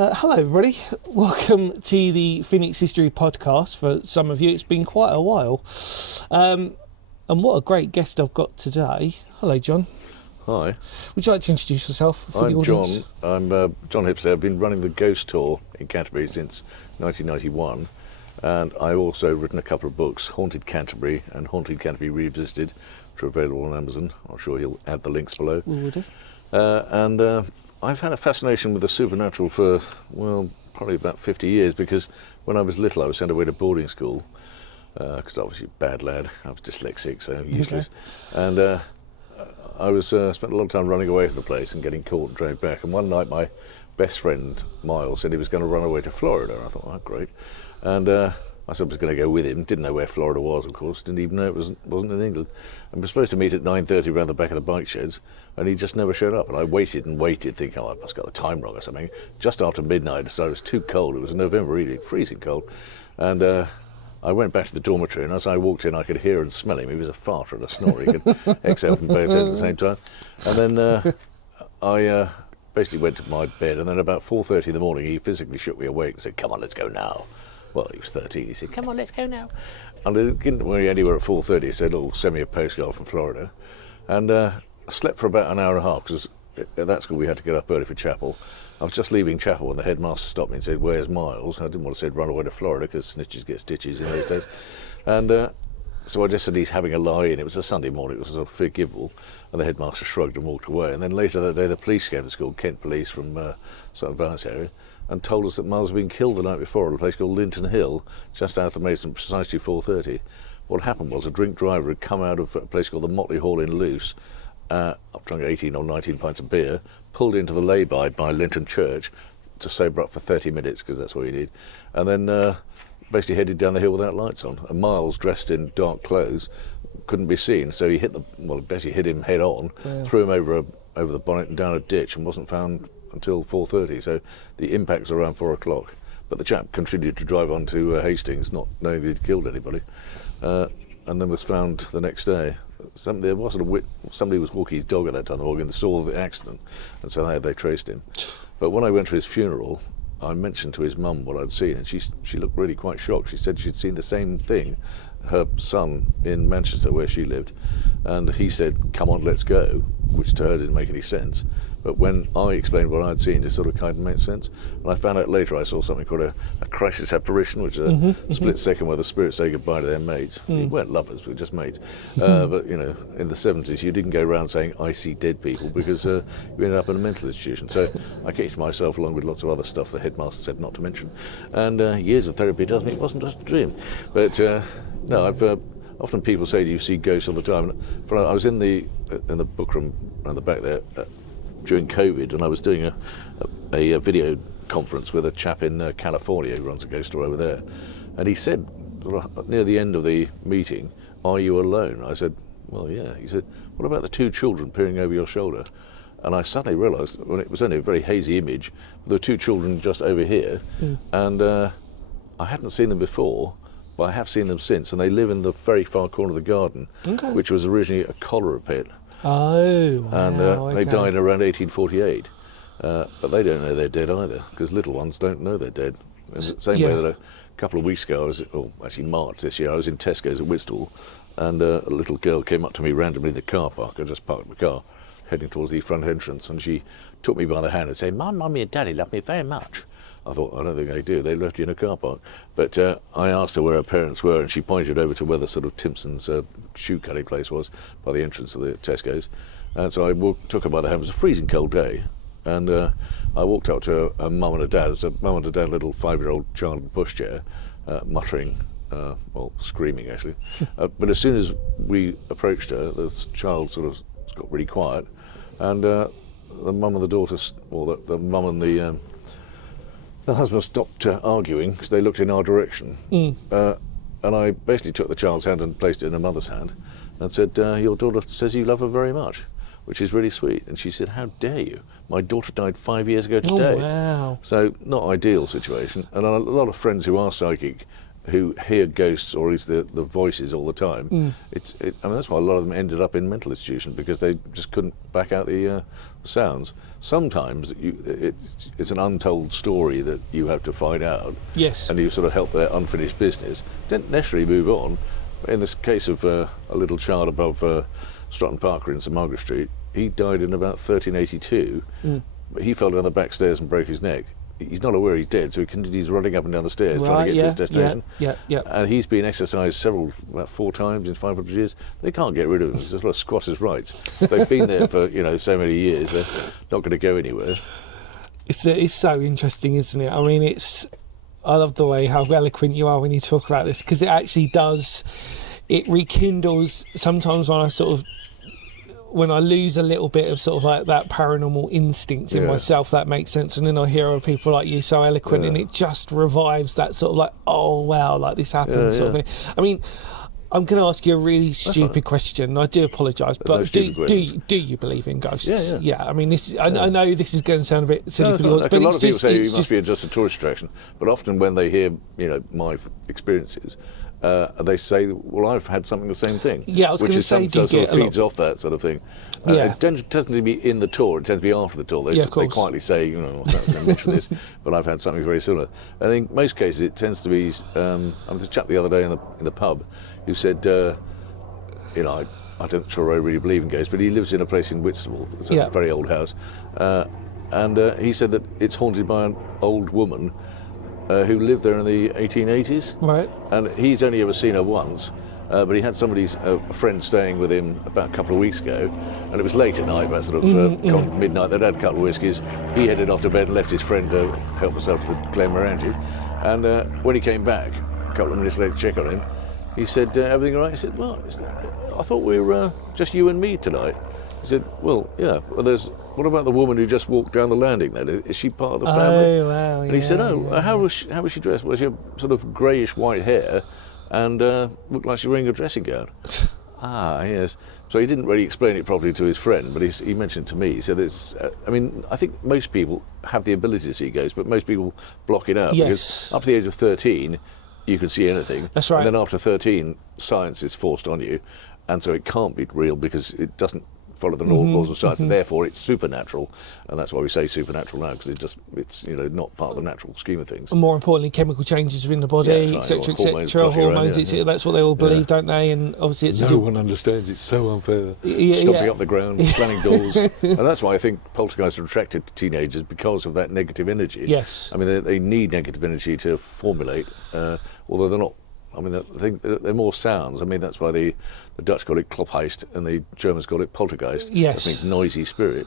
Hello everybody, welcome to the Phoenix History Podcast. For some of you it's been quite a while, and what a great guest I've got today. Hello John. Hi. Would you like to introduce yourself for the audience? I'm John Hippisley. I've been running the Ghost Tour in Canterbury since 1991, and I've also written a couple of books, Haunted Canterbury and Haunted Canterbury Revisited, which are available on Amazon. I'm sure he'll add the links below. We will do. And I've had a fascination with the supernatural for, well, probably about 50 years, because when I was little I was sent away to boarding school, because obviously bad lad, I was dyslexic, so useless. Okay. And I was spent a lot of time running away from the place and getting caught and dragged back. And one night my best friend, Miles, said he was going to run away to Florida. And I thought, oh, great. And I said I was going to go with him. Didn't know where Florida was, of course. Didn't even know it wasn't in England. And we were supposed to meet at 9:30 around the back of the bike sheds, and he just never showed up. And I waited and waited, thinking, oh, I must have got the time wrong or something. Just after midnight, I decided it was too cold. It was November evening, freezing cold. And I went back to the dormitory, and as I walked in, I could hear and smell him. He was a farter and a snore. He could exhale from both ends at the same time. And then I basically went to my bed, and then about 4:30 in the morning, he physically shook me awake and said, come on, let's go now. Well, he was 13. He said, come on, let's go now. And I didn't worry anywhere at 4:30. He said, oh, send me a postcard from Florida. And I slept for about an hour and a half, because at that school we had to get up early for chapel. I was just leaving chapel when the headmaster stopped me and said, where's Miles? I didn't want to say run away to Florida, because snitches get stitches in those days. And so I just said he's having a lie-in. It was a Sunday morning, it was sort of forgivable. And the headmaster shrugged and walked away. And then later that day, the police came to school, Kent police from Southern Valence area, and told us that Miles had been killed the night before at a place called Linton Hill, just south of Mason, precisely 4:30. What happened was a drink driver had come out of a place called the Motley Hall in Luce, drunk 18 or 19 pints of beer, pulled into the lay-by by Linton Church to sober up for 30 minutes, because that's what you need, and then basically headed down the hill without lights on. And Miles, dressed in dark clothes, couldn't be seen, so he basically hit him head on, threw him over the bonnet and down a ditch, and wasn't found until 4:30. So the impact was around 4 o'clock. But the chap continued to drive on to Hastings, not knowing that he'd killed anybody, and then was found the next day. Somebody was walking his dog at that time, and saw the accident, and so they traced him. But when I went to his funeral, I mentioned to his mum what I'd seen, and she looked really quite shocked. She said she'd seen the same thing, her son in Manchester where she lived, and he said, come on, let's go, which to her didn't make any sense. But when I explained what I'd seen, it sort of kind of made sense. And I found out later I saw something called a crisis apparition, which is a split second where the spirits say goodbye to their mates. We weren't lovers, we were just mates. But, you know, in the 70s, you didn't go around saying, I see dead people, because you ended up in a mental institution. So I kept to myself, along with lots of other stuff the headmaster said not to mention. And years of therapy tells me it wasn't just a dream. But no, often people say, do you see ghosts all the time? And I was in the book room around the back there during COVID, and I was doing a video conference with a chap in California who runs a ghost store over there. And he said, near the end of the meeting, are you alone? I said, well, yeah. He said, what about the two children peering over your shoulder? And I suddenly realised, when it was only a very hazy image, there were two children just over here, and I hadn't seen them before, but I have seen them since, and they live in the very far corner of the garden, which was originally a cholera pit. Oh, wow. And they died around 1848, but they don't know they're dead either, because little ones don't know they're dead. In the same way that a couple of weeks ago, March this year, I was in Tesco's at Whitstall, and a little girl came up to me randomly in the car park. I just parked my car, heading towards the front entrance, and she took me by the hand and said, my mummy and daddy love me very much. I thought, I don't think they do. They left you in a car park. But I asked her where her parents were, and she pointed over to where the sort of Timpson's shoe cutting place was by the entrance of the Tesco's. And so I took her by the hand. It was a freezing cold day. And I walked up to a mum and a dad. It was a mum and a dad, a little 5-year-old child in a pushchair, muttering, screaming actually. But as soon as we approached her, the child sort of got really quiet. And the mum and the daughter, or the mum and the husband stopped arguing, because they looked in our direction. And I basically took the child's hand and placed it in her mother's hand and said, your daughter says you love her very much, which is really sweet. And she said, how dare you? My daughter died 5 years ago today. Oh, wow. So not ideal situation. And a lot of friends who are psychic who hear ghosts or is the voices all the time. I mean, that's why a lot of them ended up in mental institutions, because they just couldn't back out the sounds. Sometimes it's an untold story that you have to find out. Yes. And you sort of help their unfinished business. Don't necessarily move on. In this case of a little child above Stratton Parker in St Margaret Street, he died in about 1382. But he fell down the back stairs and broke his neck. He's not aware he's dead, so he continues running up and down the stairs trying to get to his destination. Yeah. And he's been exercised about 4 times in 500 years. They can't get rid of him. It's sort of squatters' rights. They've been there for so many years. They're not going to go anywhere. It's so interesting, isn't it? I mean, I love the way how eloquent you are when you talk about this, because it actually does. It rekindles sometimes when I lose a little bit of sort of like that paranormal instinct in myself. That makes sense. And then I hear other people like you so eloquent, and it just revives that sort of like, oh wow, like this happened sort of thing. I mean, I'm going to ask you a really stupid question. I do apologise, but do you believe in ghosts? Yeah. I mean, I know this is going to sound a bit silly for the audience, but a lot of people say it must be just a tourist attraction. But often when they hear my experiences, they say, well, I've had something the same thing. Yeah, I was going to say, do you get a lot? Feeds off that sort of thing. It doesn't tend to be in the tour, it tends to be after the tour. They quietly say, I'm not going to mention this, but I've had something very similar. I think in most cases it tends to be, I was a chap the other day in the pub who said, I'm not sure I really believe in ghosts, but he lives in a place in Whitstable. It's a very old house. And he said that it's haunted by an old woman who lived there in the 1880s. Right. And he's only ever seen her once, but he had a friend staying with him about a couple of weeks ago, and it was late at night, about sort of midnight. They'd had a couple of whiskies. He headed off to bed and left his friend to help himself to the Glenmorangie. And when he came back a couple of minutes later to check on him, he said, everything all right? He said, well, I thought we were just you and me tonight. He said, well, yeah, well, what about the woman who just walked down the landing then? Is she part of the family? Oh, wow. And he said, how was she dressed? Was she sort of greyish white hair and looked like she was wearing a dressing gown? Yes. So he didn't really explain it properly to his friend, but he mentioned it to me. He said, I think most people have the ability to see ghosts, but most people block it out. Yes. Because up to the age of 13, you can see anything. That's right. And then after 13, science is forced on you, and so it can't be real because it doesn't follow the normal laws of science, and therefore it's supernatural, and that's why we say supernatural now, because it's not part of the natural scheme of things. And more importantly, chemical changes within the body, etc., hormones, that's what they all believe, don't they? And obviously it's no one understands. It's so unfair. Stomping up the ground, slamming doors, and that's why I think poltergeists are attracted to teenagers, because of that negative energy. Yes. I mean, they need negative energy to formulate, although they're not. I mean, I think they're more sounds. I mean, that's why the Dutch call it klopheist and the Germans call it poltergeist. Yes. That means noisy spirit.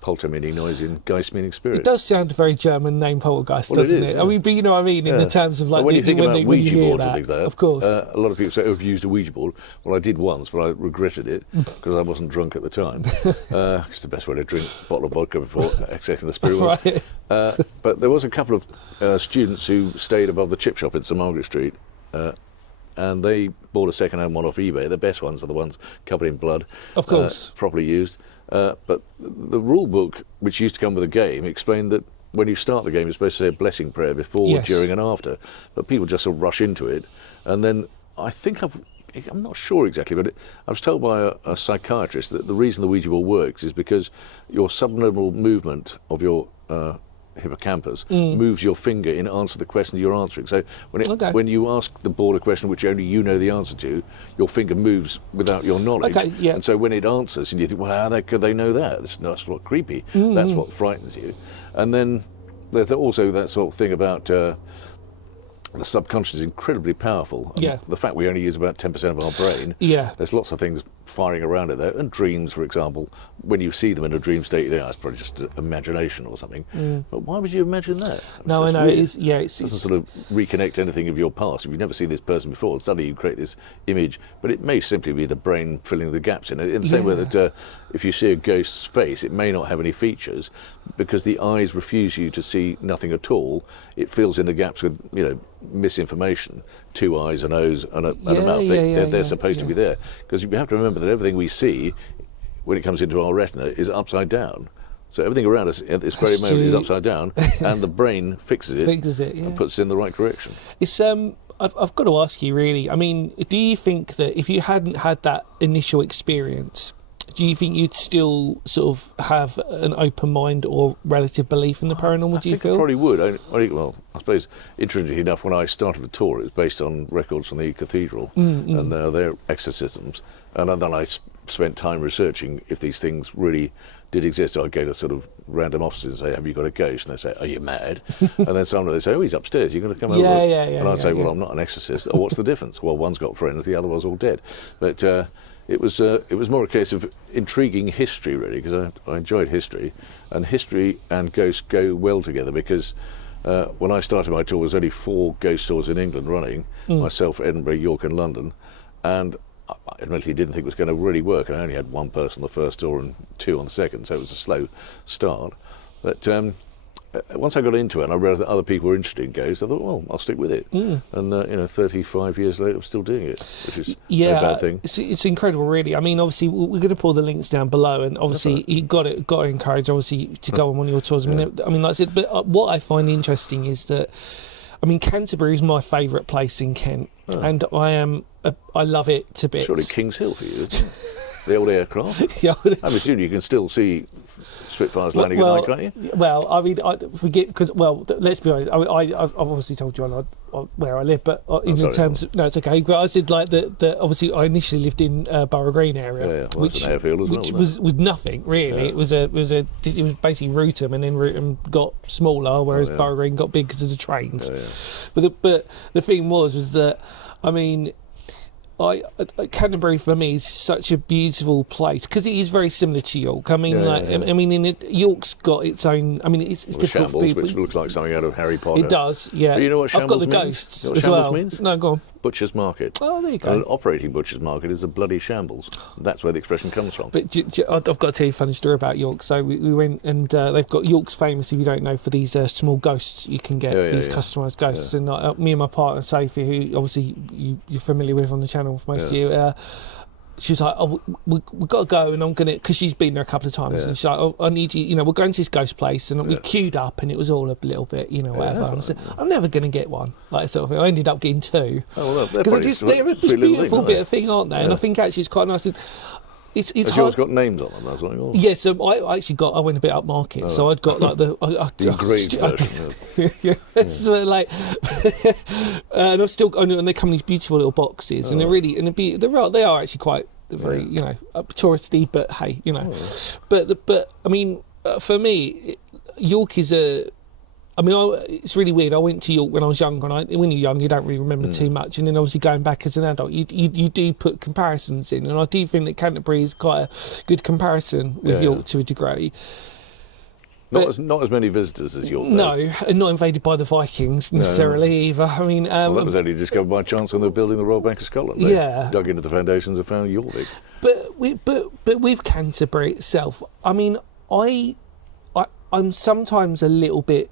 Polter meaning noisy and Geist meaning spirit. It does sound a very German name, poltergeist, doesn't it? Yeah. I mean, but you know what I mean, in the terms of like... When you think about Ouija boards and things like that, of course. A lot of people say, I've used a Ouija board. Well, I did once, but I regretted it because I wasn't drunk at the time. It's the best way to drink a bottle of vodka before accessing the spirit world. Right. But there was a couple of students who stayed above the chip shop in St Margaret Street, and they bought a second-hand one off eBay. The best ones are the ones covered in blood. Of course. Properly used. But the rule book, which used to come with a game, explained that when you start the game, you're supposed to say a blessing prayer before, during and after. But people just sort of rush into it. And then I think I'm not sure exactly, but I was told by a psychiatrist that the reason the Ouija board works is because your subliminal movement of your hippocampus moves your finger in answer to the question you're answering. So when you ask the board a question which only you know the answer to, your finger moves without your knowledge. Okay, yeah. And so when it answers, and you think, well, how could they know that? That's what creepy. That's what frightens you. And then there's also that sort of thing about the subconscious is incredibly powerful. And the fact we only use about 10% of our brain. Yeah. There's lots of things firing around it there. And dreams, for example, when you see them in a dream state, you think, it's probably just imagination or something. But why would you imagine that? No, I know. It doesn't sort of reconnect anything of your past. If you've never seen this person before, suddenly you create this image. But it may simply be the brain filling the gaps in it. In the same way that if you see a ghost's face, it may not have any features because the eyes refuse you to see nothing at all. It fills in the gaps with, misinformation. 2 eyes, a nose, and a mouth. They're supposed to be there. Because you have to remember that everything we see, when it comes into our retina, is upside down. So everything around us at this very moment is upside down, and the brain fixes it and puts it in the right direction. It's I've got to ask you, really. I mean, do you think that if you hadn't had that initial experience, do you think you'd still sort of have an open mind or relative belief in the paranormal? Do you feel? I probably would. I suppose, interestingly enough, when I started the tour, it was based on records from the cathedral and their exorcisms. And then I spent time researching if these things really did exist. So I'd go to sort of random offices and say, have you got a ghost? And they say, are you mad? And then sometimes they say, oh, he's upstairs, you're going to come over. And I'd say, well, I'm not an exorcist. Oh, what's the difference? Well, one's got friends, the other one's all dead. But it was more a case of intriguing history, really, because I enjoyed history. And history and ghosts go well together, because when I started my tour, there was only 4 ghost tours in England running, myself, Edinburgh, York and London. And I admittedly didn't think it was going to really work. I only had 1 person on the first tour and 2 on the second, so it was a slow start. But once I got into it and I realised that other people were interested in ghosts, I thought, well, I'll stick with it. And 35 years later, I'm still doing it, which is no bad thing. It's incredible, really. I mean, obviously, we're going to pull the links down below, and obviously, you got to encourage, obviously, to go on one of your tours. I mean, like I said, but what I find interesting is that, I mean, Canterbury is my favourite place in Kent, and I love it to bits. Surely King's Hill for you, isn't it? The old aircraft. I mean, you can still see Spitfires landing at night, can't you? Well, I mean, I forget, because, well, let's be honest, I've obviously told you where I live, but terms of, no, it's okay. But I said, like, obviously I initially lived in Borough Green area, well, which an airfield as well, which was nothing really. It was basically Rootham, and then Rootham got smaller, whereas Borough Green got big because of the trains. But the thing was that, I mean, Canterbury for me is such a beautiful place because it is very similar to York. I mean, I mean, York's got its own. I mean, it's difficult Shambles, for people. Which looks like something out of Harry Potter. It does, yeah. But you know what Shambles I've got the means? ghosts You know what as Shambles well. means? No, go on. Butcher's market. Oh, there you go. And an operating butcher's market is a bloody shambles. That's where the expression comes from. But I've got to tell you a funny story about York. So we went, and they've got York's famous, if you don't know, for these small ghosts you can get, these customised ghosts. And me and my partner Sophie, who obviously you're familiar with on the channel for most of you, she was like, oh, we've got to go, and I'm going to, because she's been there a couple of times, and she's like, oh, I need you, we're going to this ghost place, and we queued up, and it was all a little bit, whatever. And I said, I'm never going to get one, like sort of thing. I ended up getting 2. Oh, well, because they're a beautiful bit of thing, aren't they? And I think actually it's quite nice. It's Has hard. yours got names on them? I was like, oh. Yes, I went a bit up market, so I'd got like the engraved version. So like, and they come in these beautiful little boxes, and they're really, they are actually quite very, touristy, but hey, but I mean, for me, York is it's really weird. I went to York when I was younger, and when you're young, you don't really remember too much. And then obviously going back as an adult, you do put comparisons in. And I do think that Canterbury is quite a good comparison with York to a degree. Not as many visitors as York. No, and not invaded by the Vikings necessarily either. I mean, that was only discovered by chance when they were building the Royal Bank of Scotland. They dug into the foundations and found York. But with Canterbury itself, I mean, I'm sometimes a little bit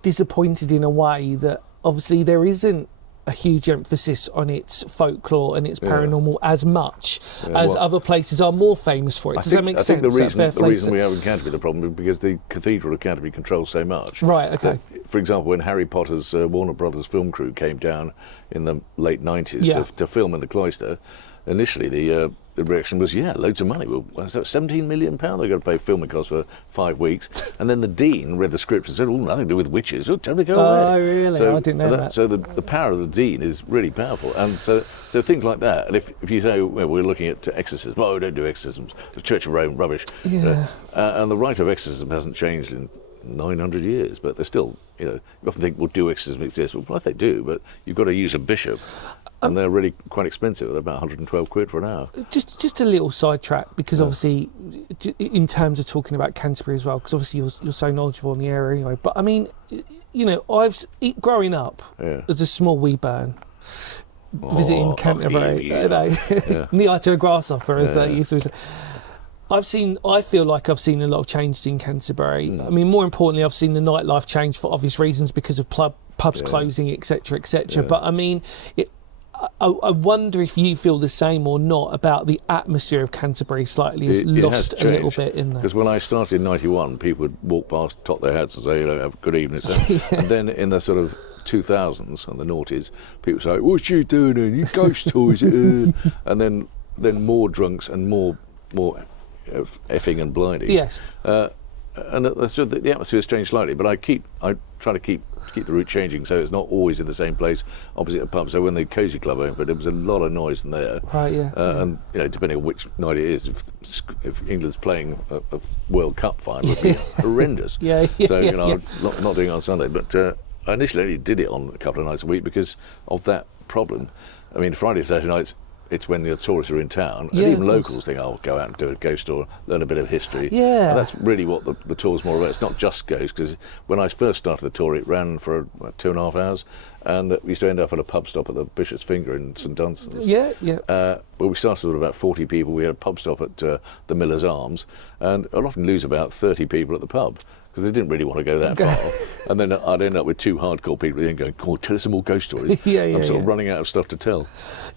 disappointed in a way that obviously there isn't a huge emphasis on its folklore and its paranormal as much as other places are more famous for it. Does that make sense? I think the reason we have in Canterbury the problem is because the Cathedral of Canterbury controls so much. Right, okay. For example, when Harry Potter's Warner Brothers film crew came down in the late 90s to film in the cloister, initially the reaction was, loads of money. Well, so £17 million they're going to pay filming costs for 5 weeks. And then the dean read the script and said, nothing to do with witches. Tell me to go away. Oh, really? I didn't know that. So the power of the dean is really powerful. And so things like that. And if you say, well, we're looking at exorcism, we don't do exorcisms. The Church of Rome, rubbish. Yeah. And the rite of exorcism hasn't changed in 900 years, but they're still, you often think, well, do exorcism exist? Well, I think they do, but you've got to use a bishop. And they're really quite expensive. They're about 112 quid for an hour. Just a little sidetrack, because obviously, in terms of talking about Canterbury as well, because obviously you're so knowledgeable in the area anyway. But I mean, growing up as a small wee burn, visiting Canterbury, knee eye to a grasshopper, as they used to say. I feel like I've seen a lot of changes in Canterbury. I mean, more importantly, I've seen the nightlife change for obvious reasons because of pubs closing, etc., etc. But I mean, I wonder if you feel the same or not about the atmosphere of Canterbury slightly has lost a little bit in there. Because when I started in 91, people would walk past, top their hats and say, have a good evening, sir. And then in the sort of 2000s and the noughties, people say, "What's you doing then? You ghost toys?" And then more drunks and more effing and blinding. Yes. And the atmosphere has changed slightly, but I try to keep the route changing, so it's not always in the same place opposite a pub. So when the Cosy Club opened, there was a lot of noise in there. Right, yeah. And depending on which night it is, if England's playing a World Cup final, it would be horrendous. Yeah. So not doing it on Sunday, but I initially only did it on a couple of nights a week because of that problem. I mean, Friday, Saturday nights, it's when the tourists are in town, and even locals think, "I'll go out and do a ghost tour, learn a bit of history." Yeah. And that's really what the tour's more about. It's not just ghosts, because when I first started the tour, it ran for 2.5 hours, and we used to end up at a pub stop at the Bishop's Finger in St Dunstan's. Yeah. Well, we started with about 40 people. We had a pub stop at the Miller's Arms, and I'd often lose about 30 people at the pub, because they didn't really want to go that far. And then I'd end up with 2 hardcore people then going, "Come on, tell us some more ghost stories." I'm sort of running out of stuff to tell.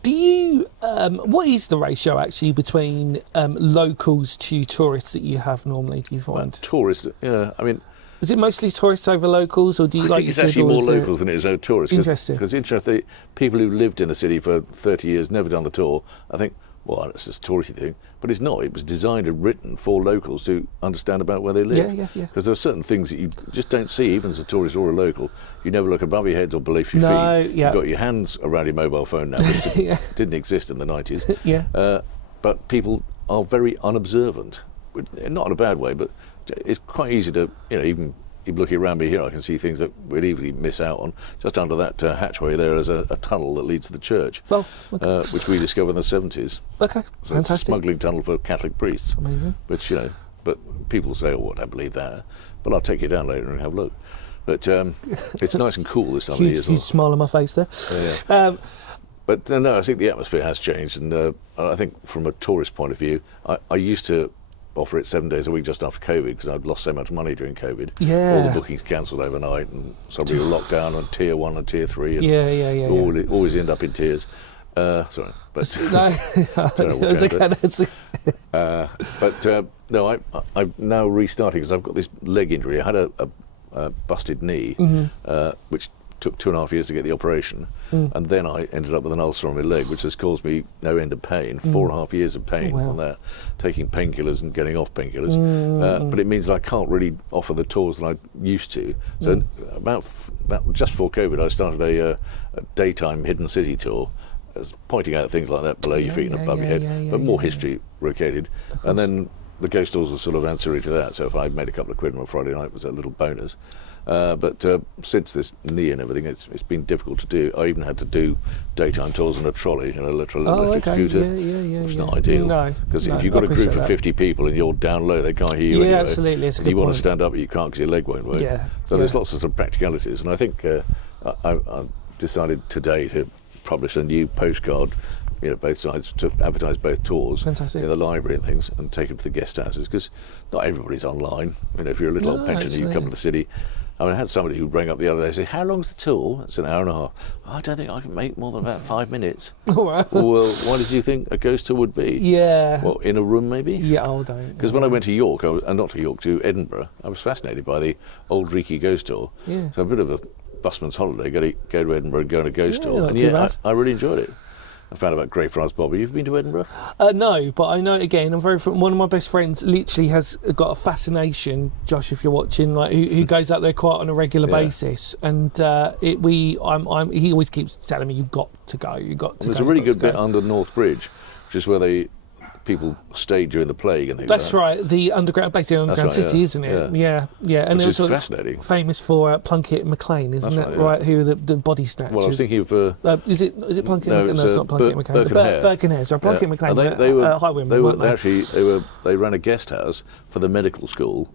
Do you, what is the ratio actually between locals to tourists that you have normally, do you find? Tourists, I mean... Is it mostly tourists over locals, or do you I think it's actually more locals than it is over tourists. Interesting. Because interesting, people who lived in the city for 30 years, never done the tour, I think, well, it's just a touristy thing, but it's not. It was designed and written for locals to understand about where they live. Yeah. Because there are certain things that you just don't see, even as a tourist or a local. You never look above your heads or beneath your feet. You've got your hands around your mobile phone now, which didn't exist in the 90s. But people are very unobservant, not in a bad way, but it's quite easy to, even looking around me here, I can see things that we'd easily miss out on. Just under that hatchway there is a tunnel that leads to the church, which we discovered in the 70s. Okay, so fantastic. It's a smuggling tunnel for Catholic priests. Amazing. Which, but people say, "Oh, I don't believe that." But I'll take you down later and have a look. But it's nice and cool this time of year as well. Huge smile on my face there. But no, I think the atmosphere has changed, and I think from a tourist point of view, I used to offer it 7 days a week just after COVID, because I'd lost so much money during COVID. All the bookings cancelled overnight, and somebody were locked down on tier 1 and tier 3. And always end up in tears. Sorry, but no, I'm now restarting because I've got this leg injury. I had a busted knee, which took 2.5 years to get the operation, and then I ended up with an ulcer on my leg, which has caused me no end of pain. 4.5 years of pain on that, taking painkillers and getting off painkillers. But it means that I can't really offer the tours that I used to. So about just before COVID, I started a daytime hidden city tour, pointing out things like that below your feet and above your head, but more history located. And then the ghost tours are sort of ancillary to that. So if I made a couple of quid on a Friday night, it was a little bonus. But since this knee and everything, it's been difficult to do. I even had to do daytime tours on a trolley, an electric scooter. It's not ideal. Because if you've got a group of 50 people and you're down low, they can't hear you anyway. Absolutely. It's a good you want to stand up, but you can't because your leg won't work. So there's lots of sort of practicalities. And I think I decided today to publish a new postcard, both sides, to advertise both tours in the library and things, and take them to the guest houses, because not everybody's online. If you're a little old pensioner, you come to the city. I had somebody who rang up the other day and said, "How long's the tour?" It's an hour and a half. "I don't think I can make more than about 5 minutes." All right. Well, what did you think a ghost tour would be? Well, in a room maybe? Don't. Because when I went to York, not to York, to Edinburgh, I was fascinated by the old Reekie ghost tour. So a bit of a busman's holiday, go to Edinburgh and go on a ghost tour. And I really enjoyed it. I found out about Greyfriars Bobby. You've been to Edinburgh? No, but I know, again, one of my best friends literally has got a fascination, Josh, if you're watching, like who goes out there quite on a regular basis, and he always keeps telling me, "You've got to go, you've got to go." There's a really good bit under North Bridge, which is where people stayed during the plague and things. That's right, the underground, basically underground city, isn't it? Yeah. And which it was is fascinating. Famous for Plunkett and McLean, isn't it? Right, who are the body snatchers. Well, I was thinking of is it Plunkett? No, it's not Plunkett and McLean. Burke and Hare. So Plunkett and McLean. They were highwaymen, weren't they? They ran a guest house for the medical school,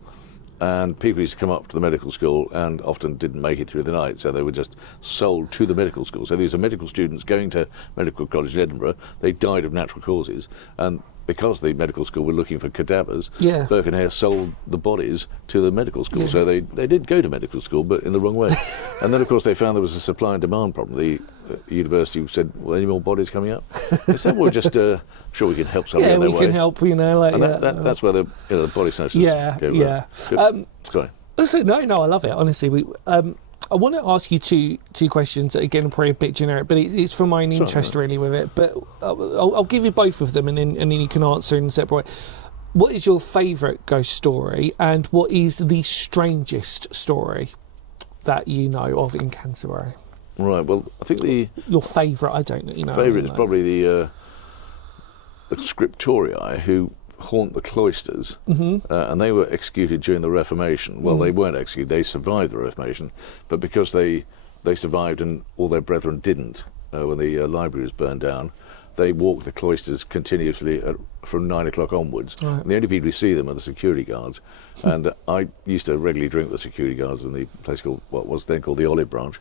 and people used to come up to the medical school and often didn't make it through the night, so they were just sold to the medical school. So these are medical students going to medical college in Edinburgh. They died of natural causes, and because the medical school were looking for cadavers, Burke and Hare sold the bodies to the medical school. So they did go to medical school, but in the wrong way. And then, of course, they found there was a supply and demand problem. The university said, "Well, any more bodies coming up?" They said, "Well, just sure we can help somebody in their way." Yeah, we can help, and that's where the body snatchers go. Sorry. No, I love it, honestly. I want to ask you two questions that again are probably a bit generic, but it's for my interest really with it. But I'll give you both of them, and then you can answer in a separate way. What is your favourite ghost story, and what is the strangest story that you know of in Canterbury? Right. Well, I think your favourite. I don't know. Favourite is probably the scriptorii who haunt the cloisters, and they were executed during the Reformation. Well, they weren't executed; they survived the Reformation, but because they survived and all their brethren didn't, when the library was burned down, they walked the cloisters continuously from 9 o'clock onwards. Right. And the only people who see them are the security guards. And I used to regularly drink with the security guards in the place called what was then called the Olive Branch,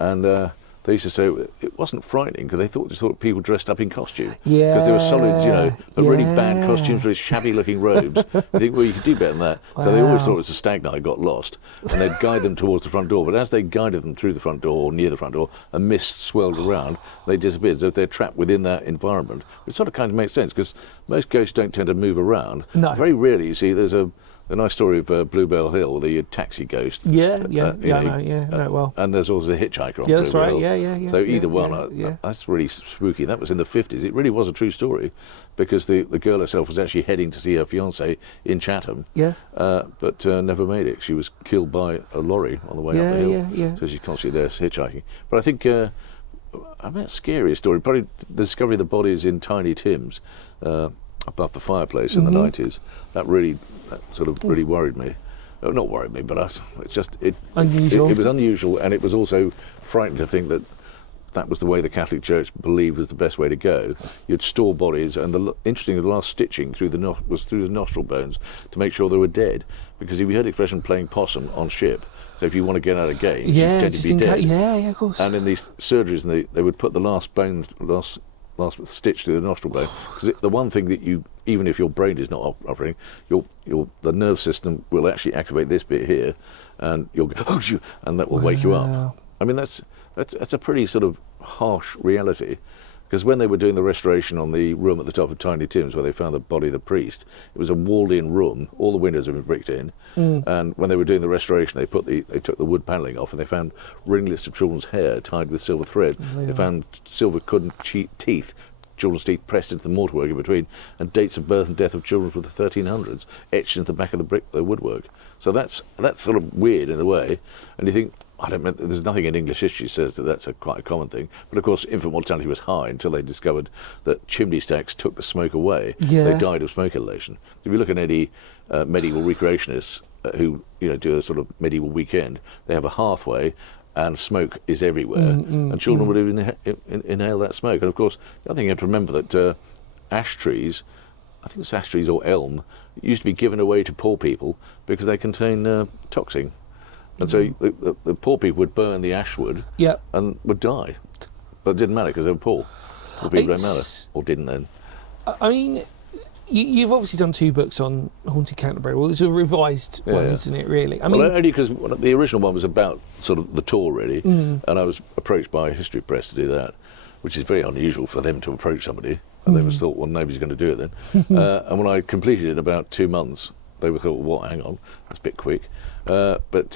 and they used to say it wasn't frightening because they just thought people dressed up in costume. Yeah. Because they were solid, but really bad costumes with shabby-looking robes. You think, well, you could do better than that. Wow. So they always thought it was a stag night got lost, and they'd guide them towards the front door. But as they guided them through the front door or near the front door, a mist swirled around, they disappeared. So if they're trapped within that environment, it sort of kind of makes sense because most ghosts don't tend to move around. No. Very rarely, you see, there's a nice story of Bluebell Hill, the taxi ghost. I know it well. And there's also a hitchhiker on Bluebell that's right. Hill. Yeah. So either one, that's really spooky. That was in the 50s. It really was a true story because the girl herself was actually heading to see her fiancé in Chatham. Yeah. But never made it. She was killed by a lorry on the way up the hill. Yeah. So she's constantly there hitchhiking. But I think, scariest story, probably the discovery of the bodies in Tiny Tim's above the fireplace in the 90s. That sort of really worried me. Not worried me, but it's just unusual. It was unusual, and it was also frightening to think that was the way the Catholic Church believed was the best way to go. You'd store bodies, and interestingly, the last stitching was through the nostril bones to make sure they were dead. Because if you heard the expression "playing possum" on ship, so if you want to get out of games, you tend to be dead. Yeah, of course. And in these surgeries, they would put the last stitch through the nostril bone, because the one thing that even if your brain is not operating, the nerve system will actually activate this bit here, and you'll go, oh, shoot, and that will wake you up. I mean, that's a pretty sort of harsh reality, because when they were doing the restoration on the room at the top of Tiny Tim's where they found the body of the priest, it was a walled-in room. All the windows had been bricked in, and when they were doing the restoration, they took the wood panelling off, and they found ringlets of children's hair tied with silver thread. They found silver teeth, children's teeth pressed into the mortarwork in between, and dates of birth and death of children from the 1300s etched into the back of the woodwork. So that's sort of weird in a way, and you think, there's nothing in English history says that that's quite a common thing. But of course, infant mortality was high until they discovered that chimney stacks took the smoke away. Yeah. They died of smoke inhalation. If you look at any medieval recreationists who do a sort of medieval weekend, they have a hearthway and smoke is everywhere, and children would inhale that smoke. And of course, the other thing you have to remember that ash trees, I think it's ash trees or elm, used to be given away to poor people because they contain toxin. And so the poor people would burn the ash wood and would die. But it didn't matter because they were poor. Poor people don't matter. Or didn't then. I mean, you've obviously done 2 books on Haunted Canterbury. Well, it's a revised one, isn't it, really? I mean, only because the original one was about sort of the tour, really. And I was approached by a history press to do that, which is very unusual for them to approach somebody. And they just thought, well, nobody's going to do it then. And when I completed it in about 2 months, they thought, well, hang on, that's a bit quick. But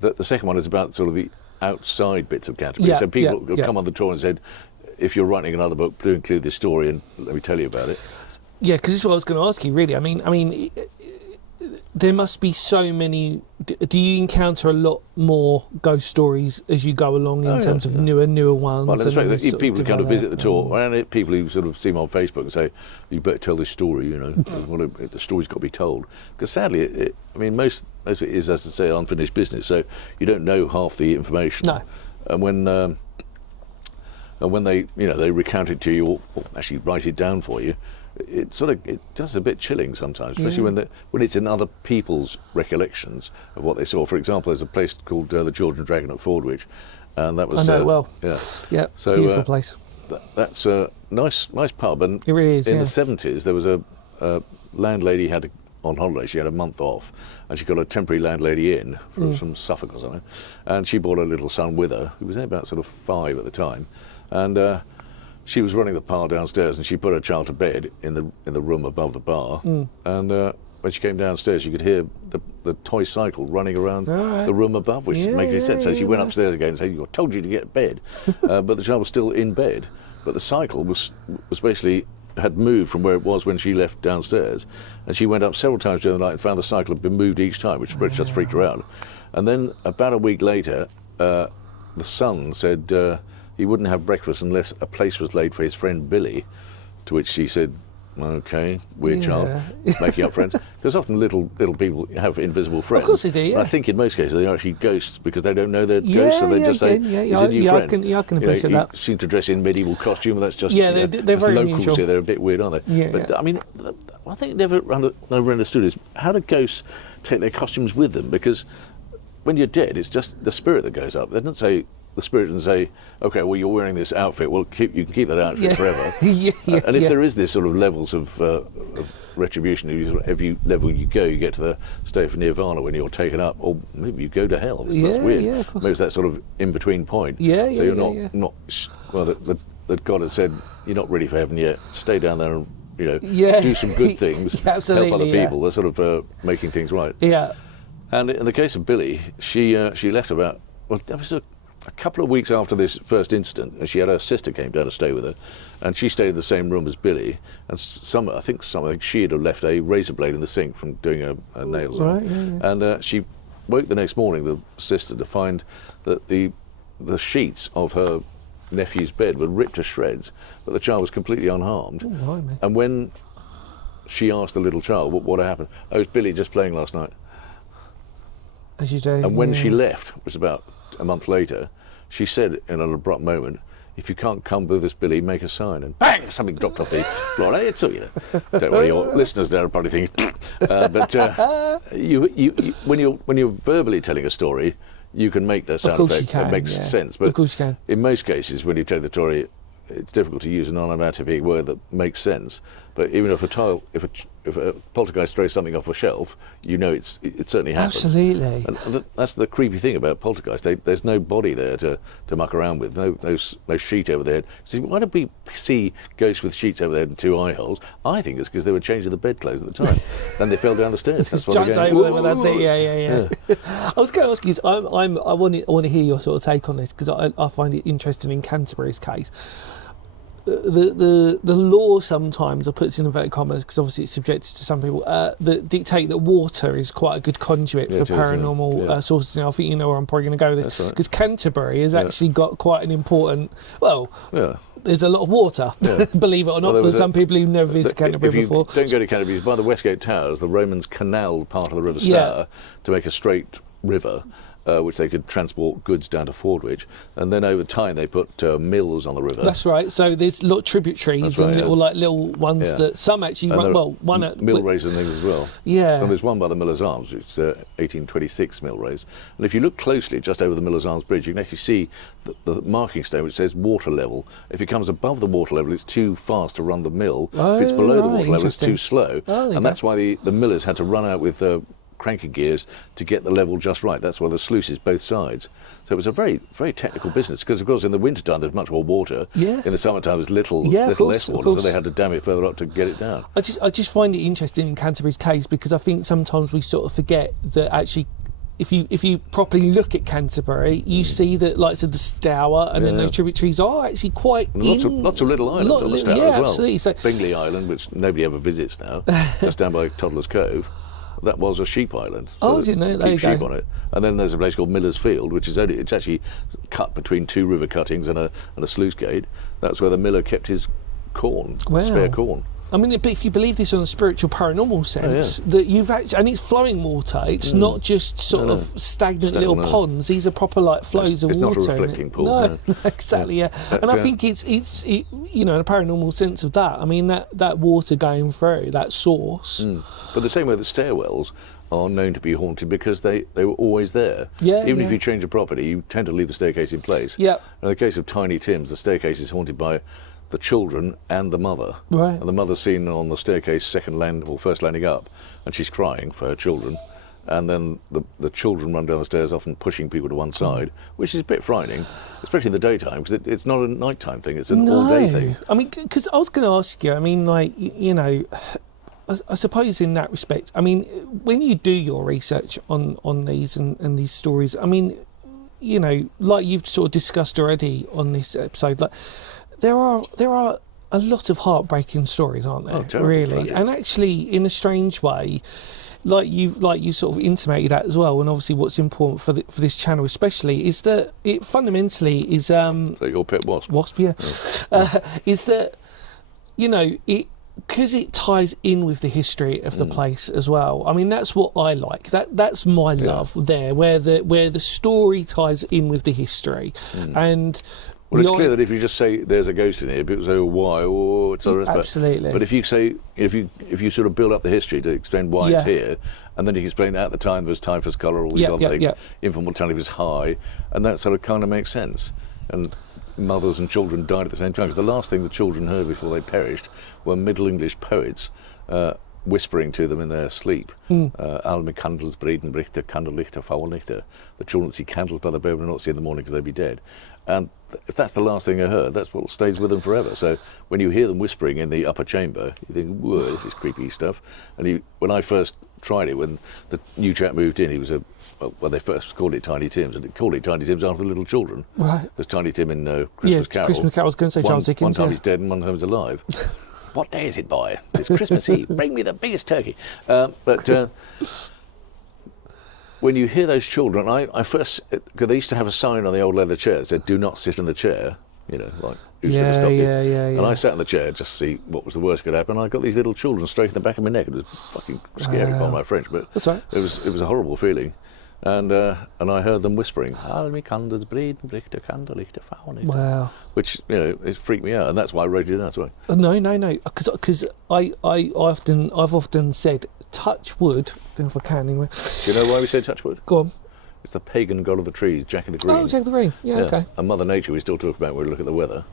the second one is about sort of the outside bits of Canterbury. So people have come on the tour and said, if you're writing another book, do include this story and let me tell you about it. Yeah, because this is what I was going to ask you, really. I mean, there must be so many. Do you encounter a lot more ghost stories as you go along in terms of newer ones? Well, that's right. People come to visit the tour, and people who sort of see me on Facebook and say, "You better tell this story." The story's got to be told. Because sadly, most of it is, as I say, unfinished business. So you don't know half the information. No. And when they recount it to you or actually write it down for you, it does a bit chilling sometimes, especially when it's in other people's recollections of what they saw. For example, there's a place called the George and Dragon at Fordwich, and that was I know it well. Yeah, so beautiful place. That's a nice pub, and it really is. In the 70s, there was a landlady on holiday. She had a month off, and she got a temporary landlady in from Suffolk or something, and she brought her little son with her, who was about sort of 5 at the time, and she was running the bar downstairs, and she put her child to bed in the room above the bar, and when she came downstairs, you could hear the toy cycle running around Right. the room above, which makes any sense. So she went upstairs again and said, "I told you to get to bed," but the child was still in bed. But the cycle was basically had moved from where it was when she left downstairs, and she went up several times during the night and found the cycle had been moved each time, which just freaked her out. And then about a week later, the son said he wouldn't have breakfast unless a place was laid for his friend Billy, to which she said, "Okay, weird child, making up friends." Because often little people have invisible friends. Of course they do, yeah. And I think in most cases they're actually ghosts because they don't know they're ghosts, so they just say, "He's a new friend." I can appreciate that. You seem to dress in medieval costume, and that's just they're just very locals unusual. here. They're a bit weird, aren't they? Yeah, but yeah. I mean, I think never understood is how do ghosts take their costumes with them? Because when you're dead, it's just the spirit that goes up. They don't say. The spirit doesn't say, "Okay, well, you're wearing this outfit. Well, you can keep that outfit forever." And if there is this sort of levels of retribution, every level you go, you get to the state of nirvana when you're taken up, or maybe you go to hell. That's weird. Yeah, of course. Maybe it's that sort of in-between point. So you're not. Well, that God has said you're not ready for heaven yet. Stay down there and do some good things, help other people. They're sort of making things right. Yeah. And in the case of Billy, she left about that was a couple of weeks after this first incident, and she had her sister came down to stay with her, and she stayed in the same room as Billy. And I think she had left a razor blade in the sink from doing her nails. Right, And she woke the next morning, the sister, to find that the sheets of her nephew's bed were ripped to shreds, but the child was completely unharmed. And when she asked the little child what happened, it was Billy just playing last night. As you do. And when she left, it was about a month later, she said in an abrupt moment, "If you can't come with us, Billy, make a sign." And bang, something dropped off the floor. It's don't worry, your listeners there are probably thinking, but when you're verbally telling a story, you can make the sound effect that makes sense. But of course you can. In most cases, when you tell the story, it's difficult to use an onomatopoeic word that makes sense. But even if a poltergeist throws something off a shelf, it certainly happens. Absolutely. And that's the creepy thing about poltergeist. There's no body there to muck around with. No sheet over their head. See, why do we see ghosts with sheets over their head and two eye holes? I think it's because they were changing the bedclothes at the time. Then they fell down the stairs. That's why jumped over them. That's it. Yeah. I was going to ask you. I want to hear your sort of take on this because I find it interesting in Canterbury's case. The law sometimes, I put this in inverted commas because obviously it's subjected to some people, that dictate that water is quite a good conduit for paranormal sources. Now, I think you know where I'm probably going to go with this, because Canterbury has actually got quite an important, there's a lot of water, believe it or not, for some people who've never visited Canterbury before. If you don't go to Canterbury, by the Westgate Towers, the Romans canalled part of the River Stour to make a straight river, which they could transport goods down to Fordwich, and then over time they put mills on the river. That's right. So there's little tributaries and little ones that some actually run. Well, one at mill race and things as well. Yeah. And there's one by the Miller's Arms, which is 1826 mill race. And if you look closely, just over the Miller's Arms bridge, you can actually see the marking stone which says water level. If it comes above the water level, it's too fast to run the mill. If it's below the water level, it's too slow. And that's why the millers had to run out with cranking gears to get the level just right. That's why the sluice is both sides. So it was a very, very technical business, because of course in the wintertime there's much more water. In the summertime there's little less water, so they had to dam it further up to get it down. I just find it interesting in Canterbury's case, because I think sometimes we sort of forget that actually if you properly look at Canterbury, you see that, like I said, the Stour and then those tributaries are actually quite lots of little islands on the Stour as well. Absolutely. So Bingley Island, which nobody ever visits now, just down by Toddler's Cove. That was a sheep island. So I didn't know. There you keep sheep go. on it. And then there's a place called Miller's Field, which is it's actually cut between two river cuttings and a sluice gate. That's where the miller kept his corn, spare corn. I mean, but if you believe this on a spiritual paranormal sense, that you've actually, and it's flowing water, it's not just sort of stagnant little ponds. These are proper flows of water. It's not a reflecting pool. No, exactly. And I think it's in a paranormal sense of that. I mean, that water going through that source. But the same way that stairwells are known to be haunted because they were always there. Even if you change a property, you tend to leave the staircase in place. In the case of Tiny Tim's, the staircase is haunted by the children and the mother. And the mother's seen on the staircase first landing up, and she's crying for her children. And then the children run down the stairs, often pushing people to one side, which is a bit frightening, especially in the daytime, because it's not a nighttime thing, it's an all-day thing. I mean, because I was going to ask you, I mean, I suppose in that respect, I mean, when you do your research on these and these stories, I mean, you know, like you've sort of discussed already on this episode, like there are a lot of heartbreaking stories, aren't there? Oh, terrible, really, tragic. and actually, in a strange way, like you sort of intimated that as well. And obviously, what's important for this channel, especially, is that it fundamentally is So your pet wasp? wasp, yeah. Is that, you know, because it ties in with the history of the place as well. I mean, that's what I like. That's my love there, where the story ties in with the history, and. Well, it's clear that if you just say there's a ghost in here, people say, oh, why? Oh, it's all right. Absolutely. But if you say, if you sort of build up the history to explain why it's here, and then you can explain that at the time there was typhus, cholera, all these other things, infant mortality was high, and that sort of kind of makes sense. And mothers and children died at the same time. Because the last thing the children heard before they perished were Middle English poets whispering to them in their sleep. Al me candles breeden brichter, candlelichter, faullichter. The children see candles by the bed and not see in the morning because they'd be dead. And if that's the last thing I heard, that's what stays with them forever. So when you hear them whispering in the upper chamber, you think, whoa, this is creepy stuff. And when I first tried it, when the new chap moved in, he was well, they first called it Tiny Tim's, and they called it Tiny Tim's after the little children. Right. There's Tiny Tim in Christmas Carol. Christmas Carol, I was going to say Charles Dickens. One time he's dead and one time he's alive. What day is it, boy? It's Christmas Eve. Bring me the biggest turkey. When you hear those children, I first, because they used to have a sign on the old leather chair that said, do not sit in the chair, you know, like, who's going to stop you? And I sat in the chair just to see what was the worst could happen. I got these little children straight in the back of my neck. It was fucking scary, pardon my French, but that's right. it was a horrible feeling. And I heard them whispering, "Al me candles breeden brichter, candlelichter, faullichter." Wow. Which, you know, it freaked me out, and that's why I wrote it down. That's why. No, because I've often said, touch wood, if I can anyway. Do you know why we say touch wood? Go on. It's the pagan god of the trees, Jack of the Green. Oh, Jack the Green. Yeah, okay. And Mother Nature we still talk about when we look at the weather.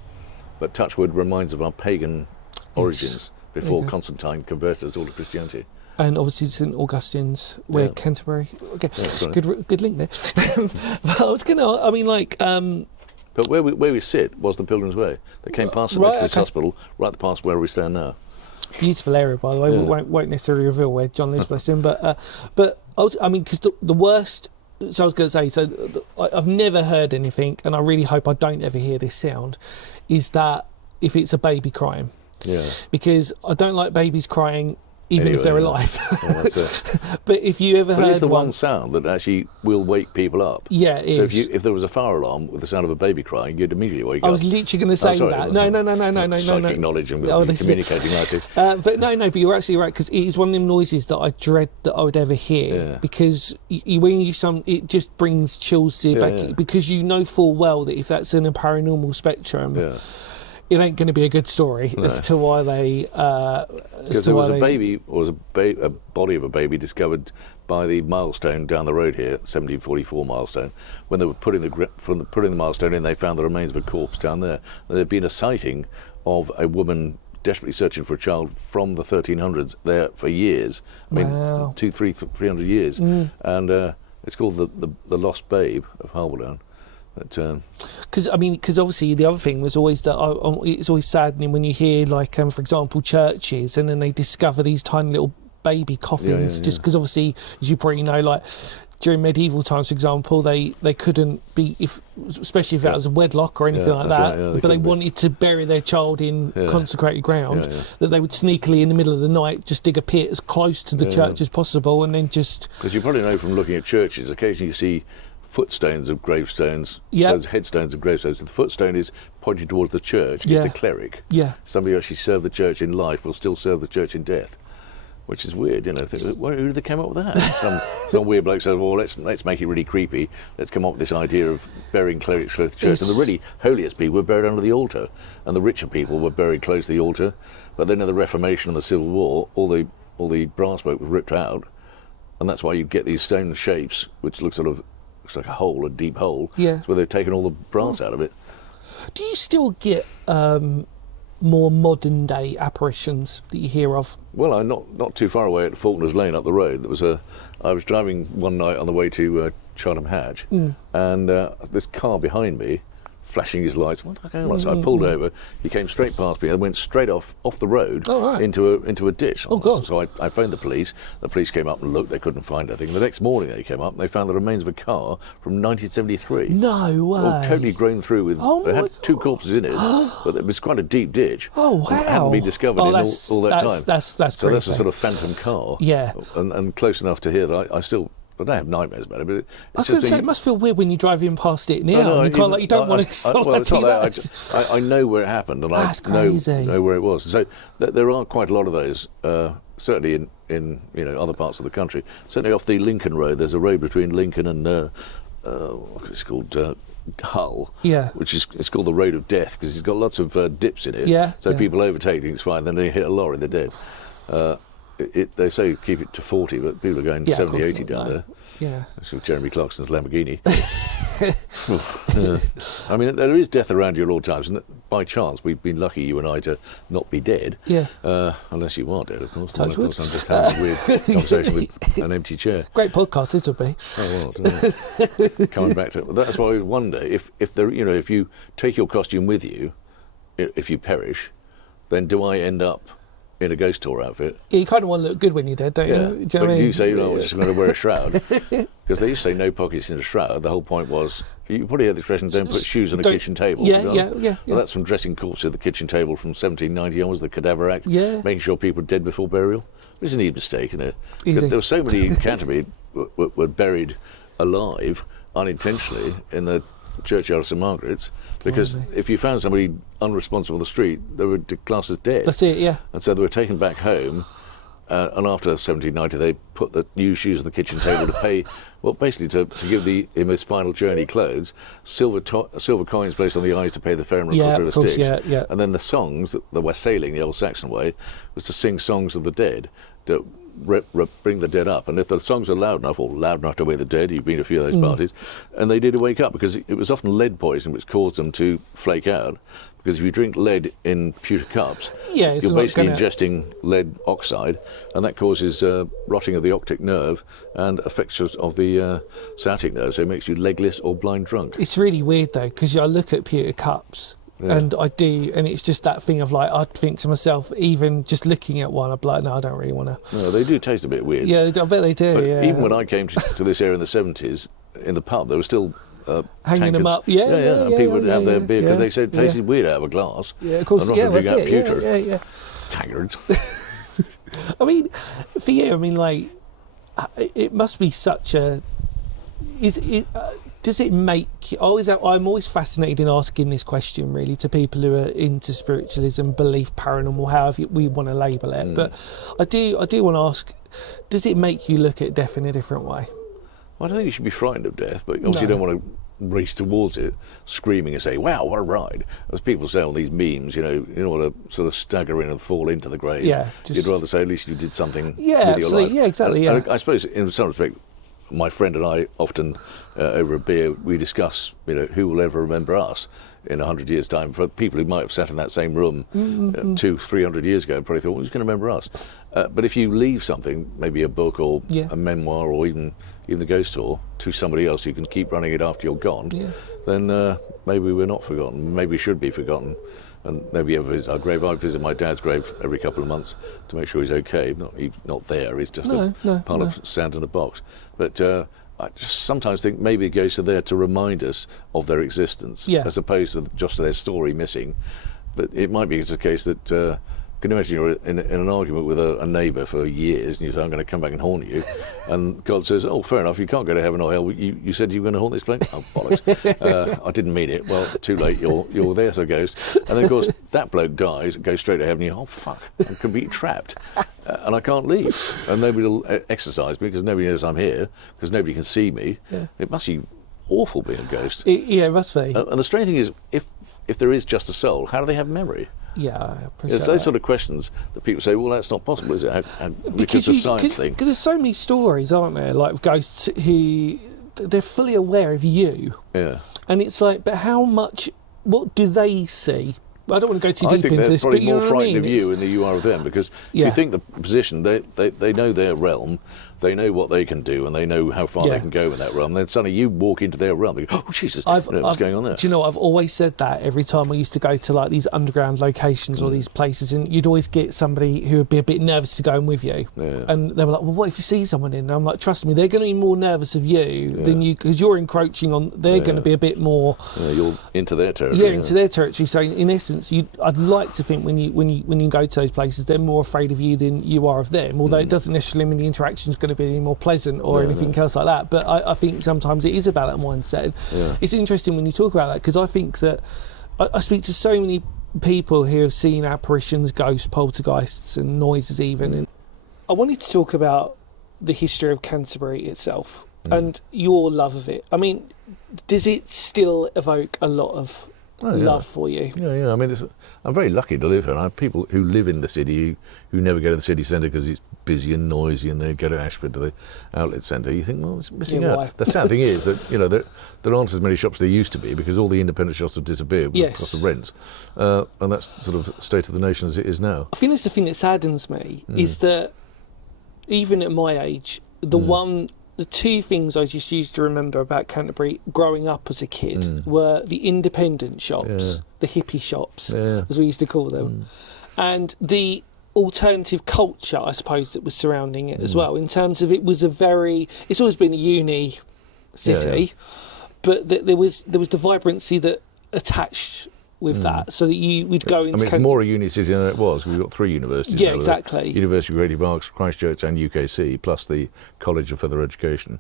But touchwood reminds of our pagan origins before Constantine converted us all to Christianity. And obviously St Augustine's, where Canterbury. Okay, good link there. But I was gonna, I mean, like. But where we sit was the Pilgrim's Way. They came past the Methodist Hospital, right past where we stand now. Beautiful area, by the way. We won't necessarily reveal where John lives, bless him. But I mean, because the worst. So I was going to say, I've never heard anything, and I really hope I don't ever hear this sound. Is that if it's a baby crying? Yeah. Because I don't like babies crying. Even if they're alive. But if you ever heard it's the one sound that actually will wake people up. Yeah, it is. So if there was a fire alarm with the sound of a baby crying, you'd immediately wake up. I was literally going to say that. No. Psychic knowledge and we'll be communicating like it. But you're absolutely right, because it is one of them noises that I dread that I would ever hear, because it just brings chills to your back, because you know full well that if that's in a paranormal spectrum, it ain't going to be a good story as to why they. Because there was a body of a baby discovered by the milestone down the road here, 1744 milestone. When they were putting the milestone in, they found the remains of a corpse down there. There had been a sighting of a woman desperately searching for a child from the 1300s there for years. I mean, 300 years, and it's called the Lost Babe of Harwelldown. Because obviously the other thing was always that it's always saddening when you hear, like, for example, churches, and then they discover these tiny little baby coffins, just because obviously, as you probably know, like during medieval times, for example, they couldn't be, especially if that was a wedlock or anything like that, but they wanted to bury their child in consecrated ground, that they would sneakily in the middle of the night just dig a pit as close to the church as possible, and then just. Because you probably know from looking at churches, occasionally you see footstones of gravestones, those headstones of gravestones. If the footstone is pointing towards the church, it's a cleric. Yeah. Somebody who actually served the church in life will still serve the church in death, which is weird, you know. Who did they come up with that? Some weird bloke says, well, let's make it really creepy. Let's come up with this idea of burying clerics close to the church. And the really holiest people were buried under the altar, and the richer people were buried close to the altar. But then in the Reformation and the Civil War, all the brass work was ripped out, and that's why you get these stone shapes, which looks like a hole, a deep hole. Yeah. It's where they've taken all the brass out of it. Do you still get more modern day apparitions that you hear of? Well, I'm not too far away at Faulkner's Lane up the road. I was driving one night on the way to Chartham Hatch, and this car behind me flashing his lights. What the hell? So I pulled over. He came straight past me and went straight off the road into a ditch. Oh, God. So I phoned the police. The police came up and looked. They couldn't find anything. The next morning they came up and they found the remains of a car from 1973. No way. All totally grown through with. They had 2 corpses in it, but it was quite a deep ditch. Oh, wow. And hadn't been discovered in all that time. That's so creepy. that's a sort of phantom car. Yeah. And close enough to hear that I don't have nightmares about it, but I was going to say, it must feel weird when you're driving past it now. You can't, you don't want to do that. I know where it happened, and I know where it was. So there are quite a lot of those, certainly in other parts of the country. Certainly off the Lincoln Road, there's a road between Lincoln and it's called Hull, which is it's called the Road of Death because it's got lots of dips in it. So people overtake things fine, then they hit a lorry, they're dead. They say keep it to 40, but people are going 70, 80 down there. Yeah. So Jeremy Clarkson's Lamborghini. I mean, there is death around you at all times, and by chance, we've been lucky, you and I, to not be dead. Yeah. Unless you are dead, of course. Touch wood. Of course, I'm just having a weird conversation with an empty chair. Great podcast this would be. Oh, well, coming back to it. That's why I wonder if if you take your costume with you, if you perish, then do I end up in a ghost tour outfit? Yeah, you kind of want to look good when you're dead, don't you? Yeah. Do you know But what I mean? you say, I was just going to wear a shroud. Because they used to say no pockets in a shroud. The whole point was, you probably heard the expression, don't put shoes on a kitchen table. Yeah. Well, that's from dressing corpses at the kitchen table from 1790 onwards, the Cadaver Act. Yeah. Making sure people were dead before burial. Which is an easy mistake, isn't it? Easy. There were so many in Canterbury were buried alive, unintentionally, in the churchyard of St Margaret's, because if you found somebody unresponsible on the street, they were classed as dead. That's it, yeah. And so they were taken back home, and after 1790 they put the new shoes on the kitchen table to pay, well, basically to give him his final journey clothes, silver coins placed on the eyes to pay the fairman across River Styx, and then the songs that were sailing the old Saxon way was to sing songs of the dead to bring the dead up. And if the songs are loud enough, or loud enough to awake the dead, you've been to a few of those parties, and they did wake up, because it was often lead poison which caused them to flake out, because if you drink lead in pewter cups, you're basically ingesting lead oxide, and that causes rotting of the optic nerve and affections of the sciatic nerve, so it makes you legless or blind drunk. It's really weird though, because I look at pewter cups, and I do, and it's just that thing of like, I'd think to myself, even just looking at one, I'd be like, no, I don't really want to. No, they do taste a bit weird. Yeah, I bet they do. But yeah. even when I came to this area in the 70s, in the pub, there were still hanging them up. And people would have their beer because they said it tasted weird out of a glass. Yeah, of course. And not That's out it. pewter. Yeah. Tankards. I mean, for you, I mean, like, it must be such a. Does it make? I'm always fascinated in asking this question, really, to people who are into spiritualism, belief, paranormal, however we want to label it. But I do want to ask: does it make you look at death in a different way? Well, I don't think you should be frightened of death, but obviously you don't want to race towards it, screaming and say, "Wow, what a ride!" As people say on these memes, you don't want to sort of stagger in and fall into the grave. Yeah, you'd rather say at least you did something. Yeah, with your life. Yeah, exactly. And I suppose in some respect, my friend and I often, over a beer, we discuss, who will ever remember us in 100 years' time. For people who might have sat in that same room 200-300 years ago, probably thought, who's going to remember us? But if you leave something, maybe a book or a memoir or even the ghost tour, to somebody else who can keep running it after you're gone, then maybe we're not forgotten. Maybe we should be forgotten. And maybe ever visit our grave. I visit my dad's grave every couple of months to make sure he's okay. He's not there. He's just a pile of sand in a box. But I just sometimes think maybe ghosts are there to remind us of their existence, as opposed to just their story missing. But it might be the case that. Can you imagine you're in an argument with a neighbour for years, and you say, "I'm going to come back and haunt you," and God says, "Oh, fair enough. You can't go to heaven or hell. You said you were going to haunt this place." Oh, bollocks! I didn't mean it. Well, too late. You're there, so ghost. And then of course that bloke dies, goes straight to heaven. And oh fuck! I'm completely trapped, and I can't leave. And nobody will exorcise me because nobody knows I'm here, because nobody can see me. Yeah. It must be awful being a ghost. It must be. And the strange thing is, if there is just a soul, how do they have memory? Yeah, I appreciate It's those sort of questions that people say, well, that's not possible, is it? Because it's a science thing. Because there's so many stories, aren't there, like ghosts who, they're fully aware of you. Yeah. And it's like, but what do they see? I don't want to go too deep into this, but they're probably more frightened of you than you are of them, because you think the position, they know their realm, they know what they can do, and they know how far they can go in that realm. Then suddenly you walk into their realm, and you go, oh Jesus, what's going on there? Do you know, I've always said that every time I used to go to like these underground locations or these places, and you'd always get somebody who would be a bit nervous to go in with you, and they were like, well, what if you see someone in? And I'm like, trust me, they're going to be more nervous of you than you, because you're encroaching on. They're going to be a bit more. You're into their territory. Into their territory. So in essence, I'd like to think when you go to those places, they're more afraid of you than you are of them. Although it doesn't necessarily mean the interaction's going to be any more pleasant or anything else like that. But I think sometimes it is about that mindset. It's interesting when you talk about that, because I think that I speak to so many people who have seen apparitions, ghosts, poltergeists, and noises even. And I wanted to talk about the history of Canterbury itself and your love of it. I mean, does it still evoke a lot of love for you? Yeah. I mean, I'm very lucky to live here. I have people who live in the city who never go to the city centre because it's busy and noisy, and they go to Ashford to the outlet centre. You think, well, it's missing out. Why? The sad thing is that there aren't as many shops there used to be, because all the independent shops have disappeared because of rents, and that's sort of the state of the nation as it is now. I think that's the thing that saddens me is that even at my age, the two things I just used to remember about Canterbury growing up as a kid were the independent shops, the hippie shops, as we used to call them, and the alternative culture, I suppose, that was surrounding it as well, in terms of it's always been a uni city, but there was the vibrancy that attached with that, so that you would go into... I mean, it's more a uni city than it was. We've got 3 universities now. Exactly. University of Grady Barks, Christchurch and UKC, plus the College of Further Education.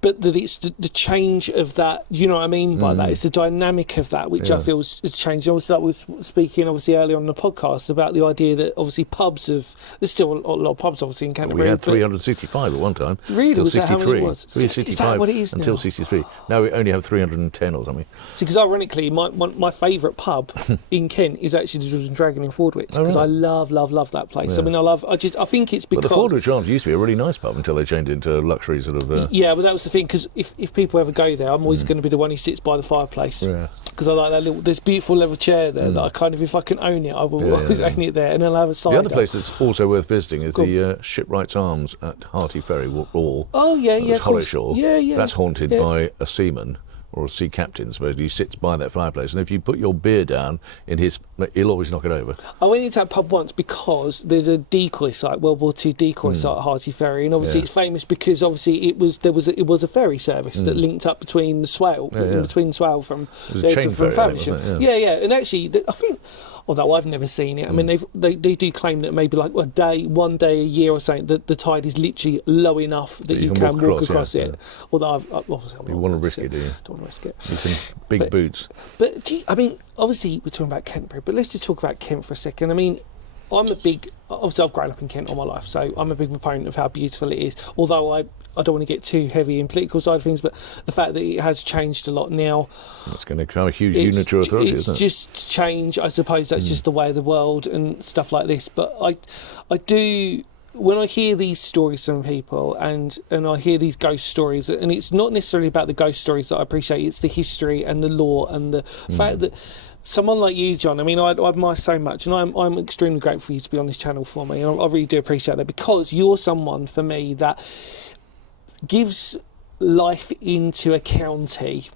But it's the change of that, you know what I mean by that? It's the dynamic of that, which I feel has changed. Obviously, I was speaking, earlier on the podcast about the idea that obviously there's still a lot of pubs, obviously, in Canterbury. We had 365 at one time. Really? Was that how many it was? 365 is that what it is now? until 63. Now we only have 310 or something. See, because ironically, my favourite pub in Kent is actually the Dwarves and Dragon in Fordwich, because I love that place. I mean, I think it's because... But the Fordwich Arms used to be a really nice pub until they changed it into a luxury sort of... Yeah, but that was the thing, because if people ever go there, I'm always going to be the one who sits by the fireplace, because I like that there's beautiful leather chair there that I kind of, if I can own it, I will always own it there, and I'll have a cider. The other place that's also worth visiting is the Shipwrights Arms at Harty Ferry, or Hollowshaw. That's haunted by a seaman, or a sea captain, supposedly. He sits by that fireplace, and if you put your beer down in his, he'll always knock it over. I went into that pub once because there's a decoy site, World War II decoy site at Harty Ferry, and obviously it's famous because obviously it was a ferry service that linked up between the Swale, between Swale from there to Faversham. And actually, I think, although I've never seen it, I mean, they do claim that maybe like one day a year or something, that the tide is literally low enough that you can walk across it. Although you want to risk it, do you? Don't want to risk it. Need some big boots. But obviously we're talking about Canterbury, but let's just talk about Kent for a second. I mean, obviously I've grown up in Kent all my life, so I'm a big proponent of how beautiful it is. Although I don't want to get too heavy in political side of things, but the fact that it has changed a lot now. It's going to become a huge unitary authority, isn't it? It's just change. I suppose that's just the way of the world and stuff like this. But I do, when I hear these stories from people and I hear these ghost stories, and it's not necessarily about the ghost stories that I appreciate, it's the history and the lore and the fact that someone like you, John, I mean, I admire so much, and I'm extremely grateful for you to be on this channel for me, and I really do appreciate that, because you're someone, for me, that gives life into a county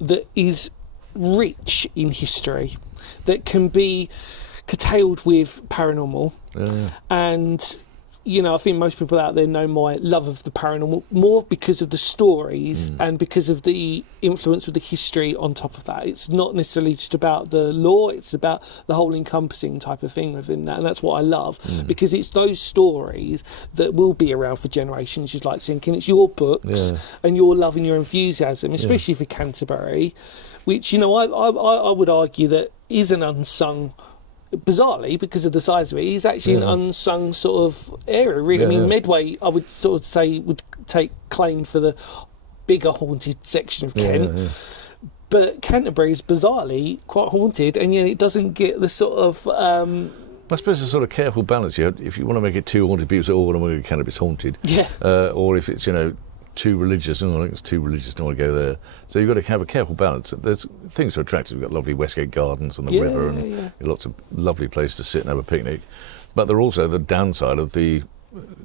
that is rich in history, that can be curtailed with paranormal, and I think most people out there know my love of the paranormal more because of the stories and because of the influence of the history on top of that. It's not necessarily just about the lore, it's about the whole encompassing type of thing within that, and that's what I love, because it's those stories that will be around for generations, you'd like to think, and it's your books and your love and your enthusiasm, especially for Canterbury, which, I would argue that is an unsung, bizarrely, because of the size of it, is actually an unsung sort of area, really. I mean, Medway, I would sort of say, would take claim for the bigger haunted section of Kent, but Canterbury is bizarrely quite haunted, and yet it doesn't get the sort of... I suppose it's a sort of careful balance here. If you want to make it too haunted, people say, oh, I don't want to go to Canterbury, it's haunted. Or if it's, too religious, I think it's too religious, don't want to go there. So you've got to have a careful balance. There's things that are attractive. We've got lovely Westgate Gardens and the river, and lots of lovely places to sit and have a picnic. But there are also the downside of the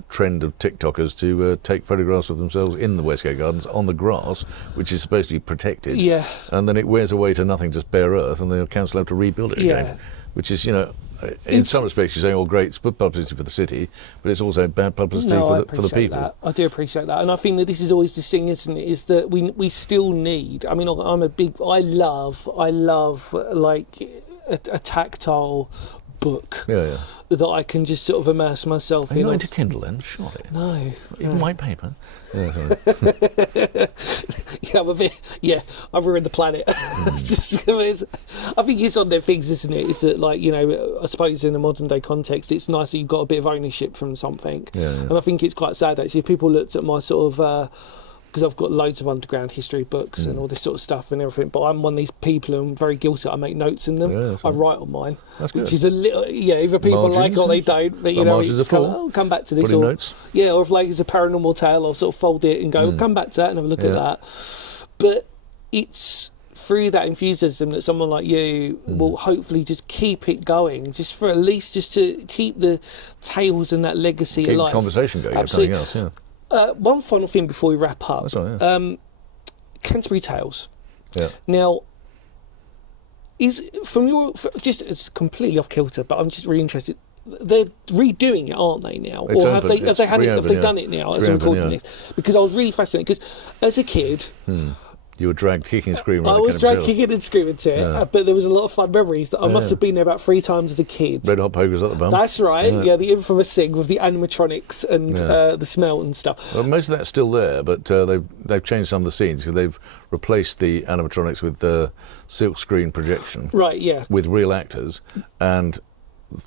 trend of TikTokers to take photographs of themselves in the Westgate Gardens on the grass, which is supposed to be protected. Yeah. And then it wears away to nothing, just bare earth, and the council have to rebuild it again. Which is, in some respects, you're saying, "Oh, great, it's good publicity for the city," but it's also bad publicity for the people. That. I do appreciate that, and I think that this is always the thing, isn't it? Is that we still need. I mean, I love like a tactile book that I can just sort of immerse myself in. Are you not into Kindle then? Surely. No. Even white paper? Yeah, sorry. I'm a bit, I've ruined the planet. I think it's on their things, isn't it? It's that, like, I suppose in a modern day context, it's nice that you've got a bit of ownership from something. And I think it's quite sad, actually, if people looked at my sort of... because I've got loads of underground history books and all this sort of stuff and everything, but I'm one of these people who I'm very guilty. I make notes in them. I write on mine, which is a little, either people like it or they don't. But it's kind of, come back to this, or notes. Or if like it's a paranormal tale, I'll sort of fold it and go, come back to that and have a look at that. But it's through that enthusiasm that someone like you will hopefully just keep it going, just for at least just to keep the tales and that legacy alive. Keep the conversation going. Absolutely. Something else, one final thing before we wrap up. That's right, Canterbury Tales. Yeah. Now, is from your it's completely off kilter, but I'm just really interested. They're redoing it, aren't they now? It's or open. have they done it now as I'm reopened, recording this? Because I was really fascinated. Because as a kid. You were dragged kicking and screaming. I was dragged kicking and screaming to it, but there was a lot of fun memories. That I must have been there about 3 times as a kid. Red Hot Pokers at the bum. That's right. Yeah, the infamous thing with the animatronics and the smell and stuff. Well, most of that's still there, but they've changed some of the scenes because they've replaced the animatronics with silk screen projection. Right. Yeah. With real actors, and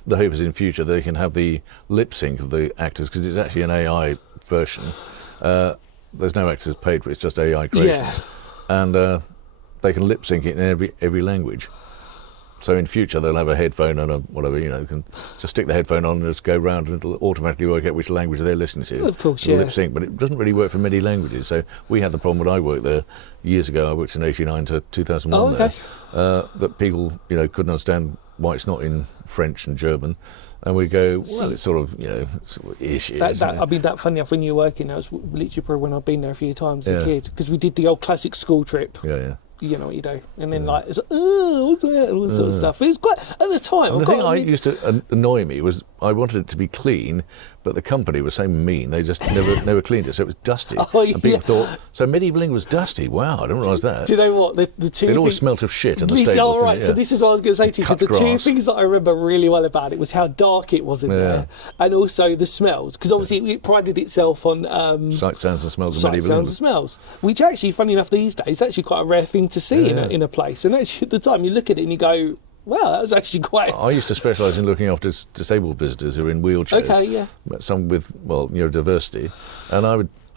the hope is in future they can have the lip sync of the actors because it's actually an AI version. There's no actors paid for it; it's just AI creations. Yeah. And they can lip sync it in every language. So in future they'll have a headphone and a whatever, you can just stick the headphone on and just go round and it'll automatically work out which language they're listening to. Of course, it'll lip sync, but it doesn't really work for many languages. So we had the problem when I worked there years ago. I worked in '89 to 2001 there, that people couldn't understand why it's not in French and German. And we go, well, it's sort of, it's sort of ish. I mean, that funny enough, when you were working, that was literally probably when I've been there a few times as a kid, because we did the old classic school trip. Yeah. You know what you do, and then it's like, what's that, and all this sort of stuff. It was quite at the time. And the thing I used to annoy me was I wanted it to be clean, but the company was so mean they just never cleaned it, so it was dusty. And people thought, so medieval England was dusty. Wow, I didn't realise that. Do you know what the two? It always smelt of shit in the stables. All right, so this is what I was going to say to you, because the two grass. things that I remember really well about it was how dark it was in there, and also the smells, because obviously it prided itself on sight, sounds and smells of medieval England. Smells, which actually, funny enough, these days, is actually quite a rare thing to see in a place. And actually, at the time, you look at it and you go, wow, that was actually quite... I used to specialise in looking after disabled visitors who are in wheelchairs. Okay, yeah. Some with, neurodiversity. And I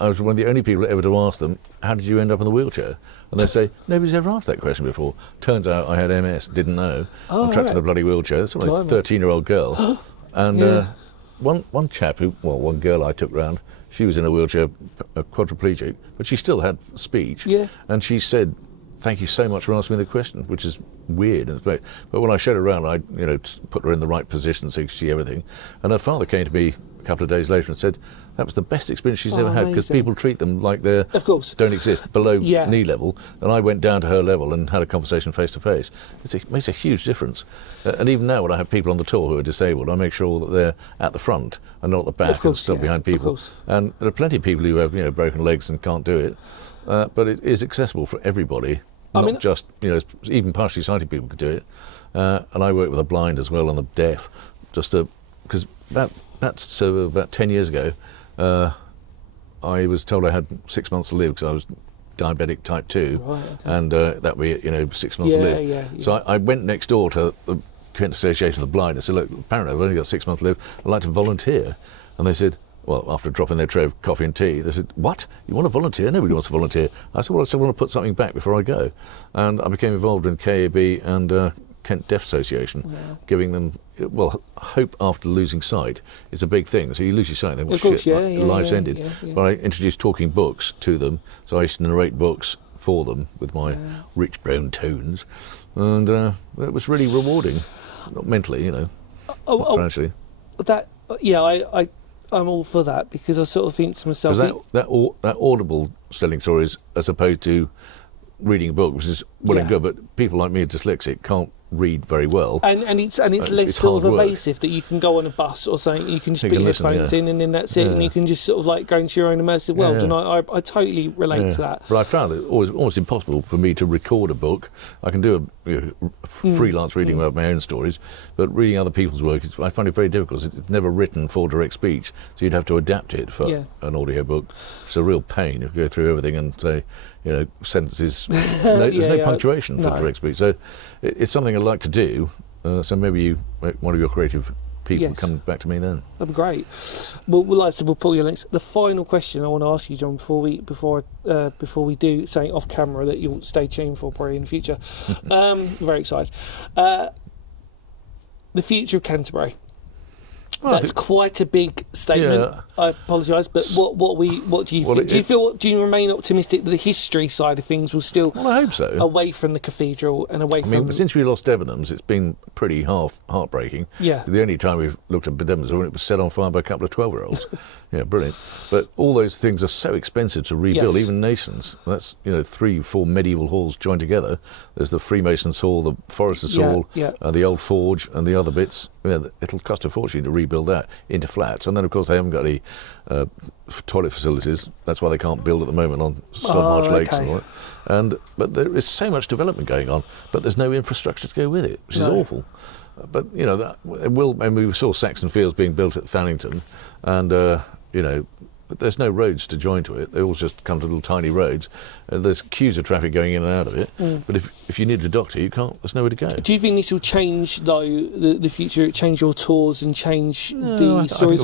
was one of the only people ever to ask them, how did you end up in the wheelchair? And they say, nobody's ever asked that question before. Turns out I had MS, didn't know. I'm trapped in a bloody wheelchair. It's a 13-year-old girl. And one chap, one girl I took round, she was in a wheelchair, a quadriplegic, but she still had speech. Yeah. And she said, thank you so much for asking me the question, which is weird. But when I showed her around, I put her in the right position so she could see everything. And her father came to me a couple of days later and said that was the best experience she's ever had, because people treat them like they don't exist, below knee level. And I went down to her level and had a conversation face to face. It makes a huge difference. And even now, when I have people on the tour who are disabled, I make sure that they're at the front and not at the back and still behind people. And there are plenty of people who have broken legs and can't do it. But it is accessible for everybody, not just, even partially sighted people could do it. And I work with the blind as well and the deaf, just because about 10 years ago, I was told I had 6 months to live because I was diabetic type 2, and that would be 6 months to live. Yeah. So I went next door to the Kent Association of the Blind and said, look, apparently I've only got 6 months to live, I'd like to volunteer. And they said, well, after dropping their tray of coffee and tea, they said, what? You want to volunteer? Nobody wants to volunteer. I said, well, I still want to put something back before I go. And I became involved in KAB and Kent Deaf Association, giving them, hope after losing sight is a big thing. So you lose your sight, then life's ended. Yeah. But I introduced talking books to them, so I used to narrate books for them with my rich brown tones. And it was really rewarding, not mentally, not financially. I'm all for that, because I sort of think to myself, that audible telling stories as opposed to reading a book, which is well and good, but people like me, dyslexic, can't read very well, and it's less sort of evasive, that you can go on a bus or something, you can just put your headphones in, and then that's it, and you can just sort of like go into your own immersive world. And I totally relate to that. But I found it almost impossible for me to record a book. I can do a freelance reading of my own stories, but reading other people's work, I find it very difficult. It's never written for direct speech, so you'd have to adapt it for an audio book. It's a real pain. You go through everything and say, sentences. There's no punctuation for direct speech. So it's something I'd like to do. So maybe one of your creative people come back to me then. That'd be great. Well, like I said, we'll pull your links. The final question I want to ask you, John, before we do something off camera that you'll stay tuned for probably in the future. Very excited. The future of Canterbury. That's quite a big statement. Yeah. I apologise, but what do you think? Do you remain optimistic that the history side of things will still? Well, I hope so. Away from the cathedral and away from. Since we lost Debenhams, it's been pretty heartbreaking. Yeah. The only time we've looked at Debenhams was when it was set on fire by a couple of 12-year-olds. Yeah, brilliant. But all those things are so expensive to rebuild, even Nasons. That's 3-4 medieval halls joined together. There's the Freemasons' Hall, the Foresters' Hall, the old forge, and the other bits. It'll cost a fortune to rebuild that into flats. And then, of course, they haven't got any toilet facilities. That's why they can't build at the moment on Stodmarsh Lakes and all that. But there is so much development going on, but there's no infrastructure to go with it, which is awful. But we saw Saxon Fields being built at Thannington, and but there's no roads to join to it. They all just come to little tiny roads. There's queues of traffic going in and out of it. But if you need a doctor, you can't. There's nowhere to go. Do you think this will change, though, the future? Change your tours and change the stories?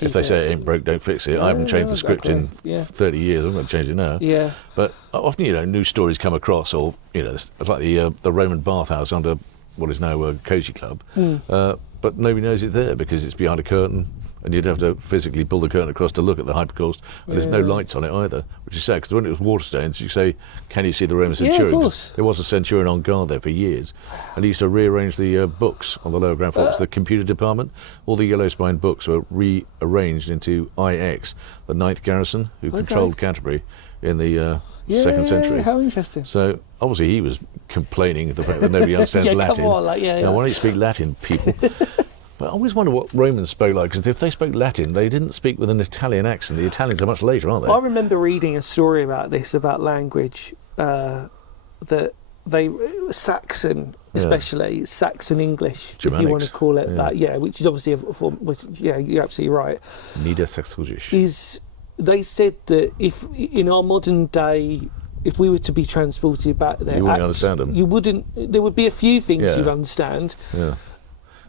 If they say it ain't broke, don't fix it. I haven't changed the script in 30 years. I'm going to change it now. Yeah. But often, new stories come across, or it's like the Roman bathhouse under what is now a Cosy Club. But nobody knows it's there because it's behind a curtain. And you'd have to physically pull the curtain across to look at the hypocaust. And there's no lights on it either, which is sad, because when it was Waterstones, you say, can you see the Roman centurion? Yeah, of course. There was a centurion on guard there for years. And he used to rearrange the books on the lower ground floor. It was the computer department. All the yellow-spined books were rearranged into IX, the 9th garrison, who controlled Canterbury in the 2nd century. How interesting. So, obviously, he was complaining of the fact that nobody understands Latin. Come on, why don't you speak Latin, people? But I always wonder what Romans spoke like, because if they spoke Latin, they didn't speak with an Italian accent. The Italians are much later, aren't they? I remember reading a story about this, about language, that they Saxon, especially Saxon English, Germanics, if you want to call it that, which is obviously a form. You're absolutely right. Niedersächsisch. They said that if in our modern day, if we were to be transported back there, you wouldn't understand them. You wouldn't. There would be a few things you'd understand. Yeah.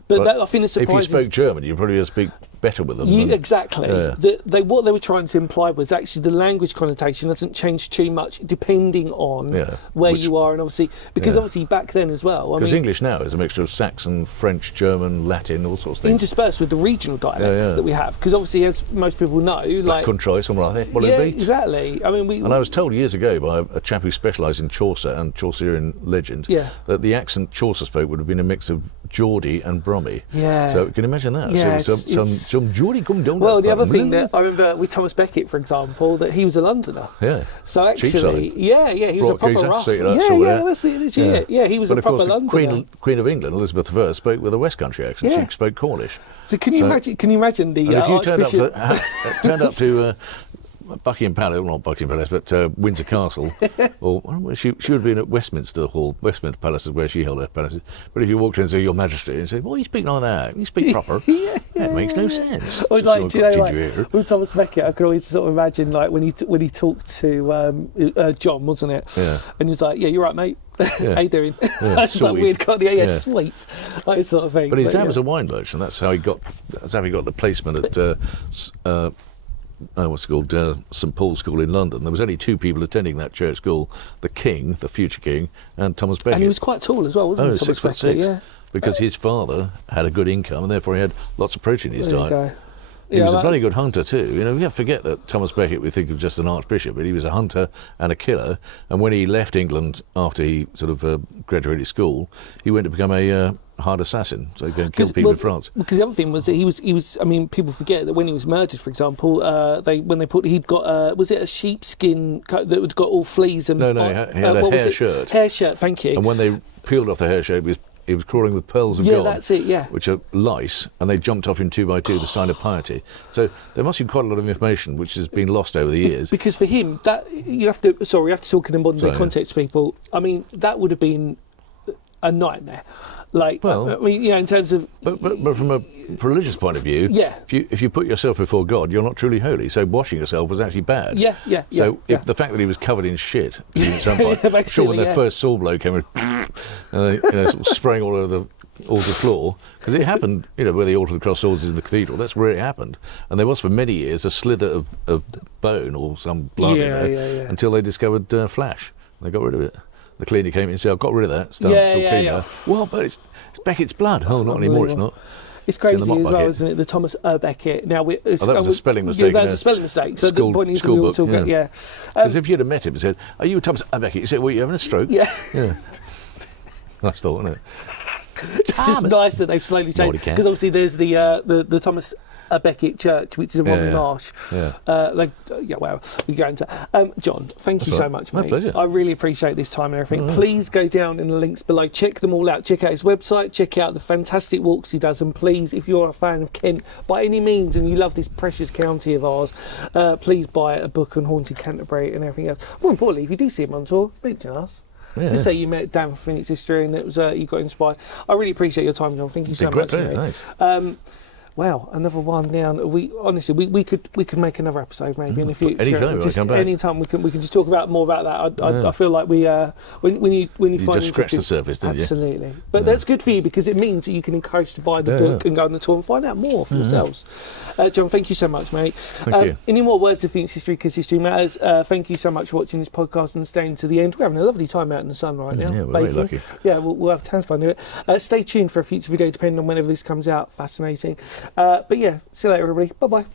But I think the surprise if you spoke German, you'd probably speak better with them. Exactly. What they were trying to imply was actually the language connotation doesn't change too much depending on where you are, and obviously obviously back then as well. Because English now is a mixture of Saxon, French, German, Latin, all sorts of things. Interspersed with the regional dialects that we have. Because obviously, as most people know, like country, something like that. What it be? Exactly. I mean, I was told years ago by a chap who specialised in Chaucer and Chaucerian legend that the accent Chaucer spoke would have been a mix of Geordie and Brummy. Yeah. So can you imagine that? Yeah, some Geordie come down. Well, the other thing that I remember with Thomas Becket, for example, that he was a Londoner. Yeah. So actually, he was a proper rough. That's it. Yeah, he was a proper Londoner. Queen of England, Elizabeth I, spoke with a West Country accent. She spoke Cornish. So can you imagine the Archbishop? Turned up to Buckingham Palace, well, not Buckingham Palace, but Windsor Castle, or she would have been at Westminster Hall. Westminster Palace is where she held her palaces. But if you walked into your Majesty and said, "Well, you speak like that, you speak proper," that makes no sense. Or with Thomas Becket, I could always sort of imagine when he talked to John, wasn't it? Yeah. And he was like, "Yeah, you're right, mate. How you doing?" It's like weird, sweet, like sort of thing. But his dad was a wine merchant. That's how he got the placement at. What's it called? St Paul's School in London. There was only 2 people attending that church school: the King, the future King, and Thomas Becket. And he was quite tall as well, wasn't he? 6'6". Yeah. Because his father had a good income, and therefore he had lots of protein in his diet. He was a bloody good hunter too. We have to forget that Thomas Becket, we think of just an archbishop, but he was a hunter and a killer. And when he left England after he sort of graduated school, he went to become a hired assassin, so he'd go and kill people in France. Because the other thing was that he was. I mean, people forget that when he was murdered, for example, he'd got was it a sheepskin coat that had got all fleas and No, he had a hair shirt. Hair shirt, thank you. And when they peeled off the hair shirt, he was crawling with pearls of God. Yeah, that's it, yeah. Which are lice, and they jumped off him 2 by 2, the sign of piety. So there must be quite a lot of information which has been lost over the years. Because for him, that you have to talk in a modern day context, people. I mean, that would have been a nightmare. Like, well, I mean, in terms of... But from a religious point of view, if you put yourself before God, you're not truly holy. So washing yourself was actually bad. So if the fact that he was covered in shit, at some point, I'm sure when the first saw blow came and sort of spraying all over the altar floor, because it happened, where the altar of the cross swords is in the cathedral, that's where it happened. And there was for many years a slither of bone or some blood in there until they discovered flash. They got rid of it. The cleaner came in and said, I've got rid of that. It's all clean now. Well, but it's Beckett's blood. Oh, not anymore, it's not. It's crazy as well, isn't it? The Thomas Becket. Now, that was a spelling mistake. That was a spelling mistake. So the point is we all talk about, Because if you'd have met him and said, are you Thomas Becket? You said, well, you having a stroke? Yeah. Nice thought, isn't it? It's just nice that they've slowly changed. Because obviously there's the Thomas Becket Church, which is in Romney Marsh. We go into John, thank you so much, mate. My pleasure. I really appreciate this time and everything. Please go down in the links below, check them all out, check out his website, check out the fantastic walks he does, and please, if you're a fan of Kent by any means and you love this precious county of ours, please buy a book on Haunted Canterbury and everything else. More importantly, if you do see him on tour, mention us. Just say you met Dan from Phoenix History and it was you got inspired. I really appreciate your time, John. Thank you so much. Nice. Wow, another one down. We could make another episode maybe in the future. Anytime we can just talk more about that. I feel like we when you find just scratch the surface, didn't you? Absolutely. But that's good for you because it means that you can encourage to buy the book and go on the tour and find out more for yourselves. John, thank you so much, mate. Thank you. Any more words of Phoenix History because history matters? Thank you so much for watching this podcast and staying to the end. We're having a lovely time out in the sun right now. Yeah, we're very lucky. Yeah, we'll have tons fun with it. Stay tuned for a future video depending on whenever this comes out. Fascinating. But yeah, see you later, everybody. Bye-bye.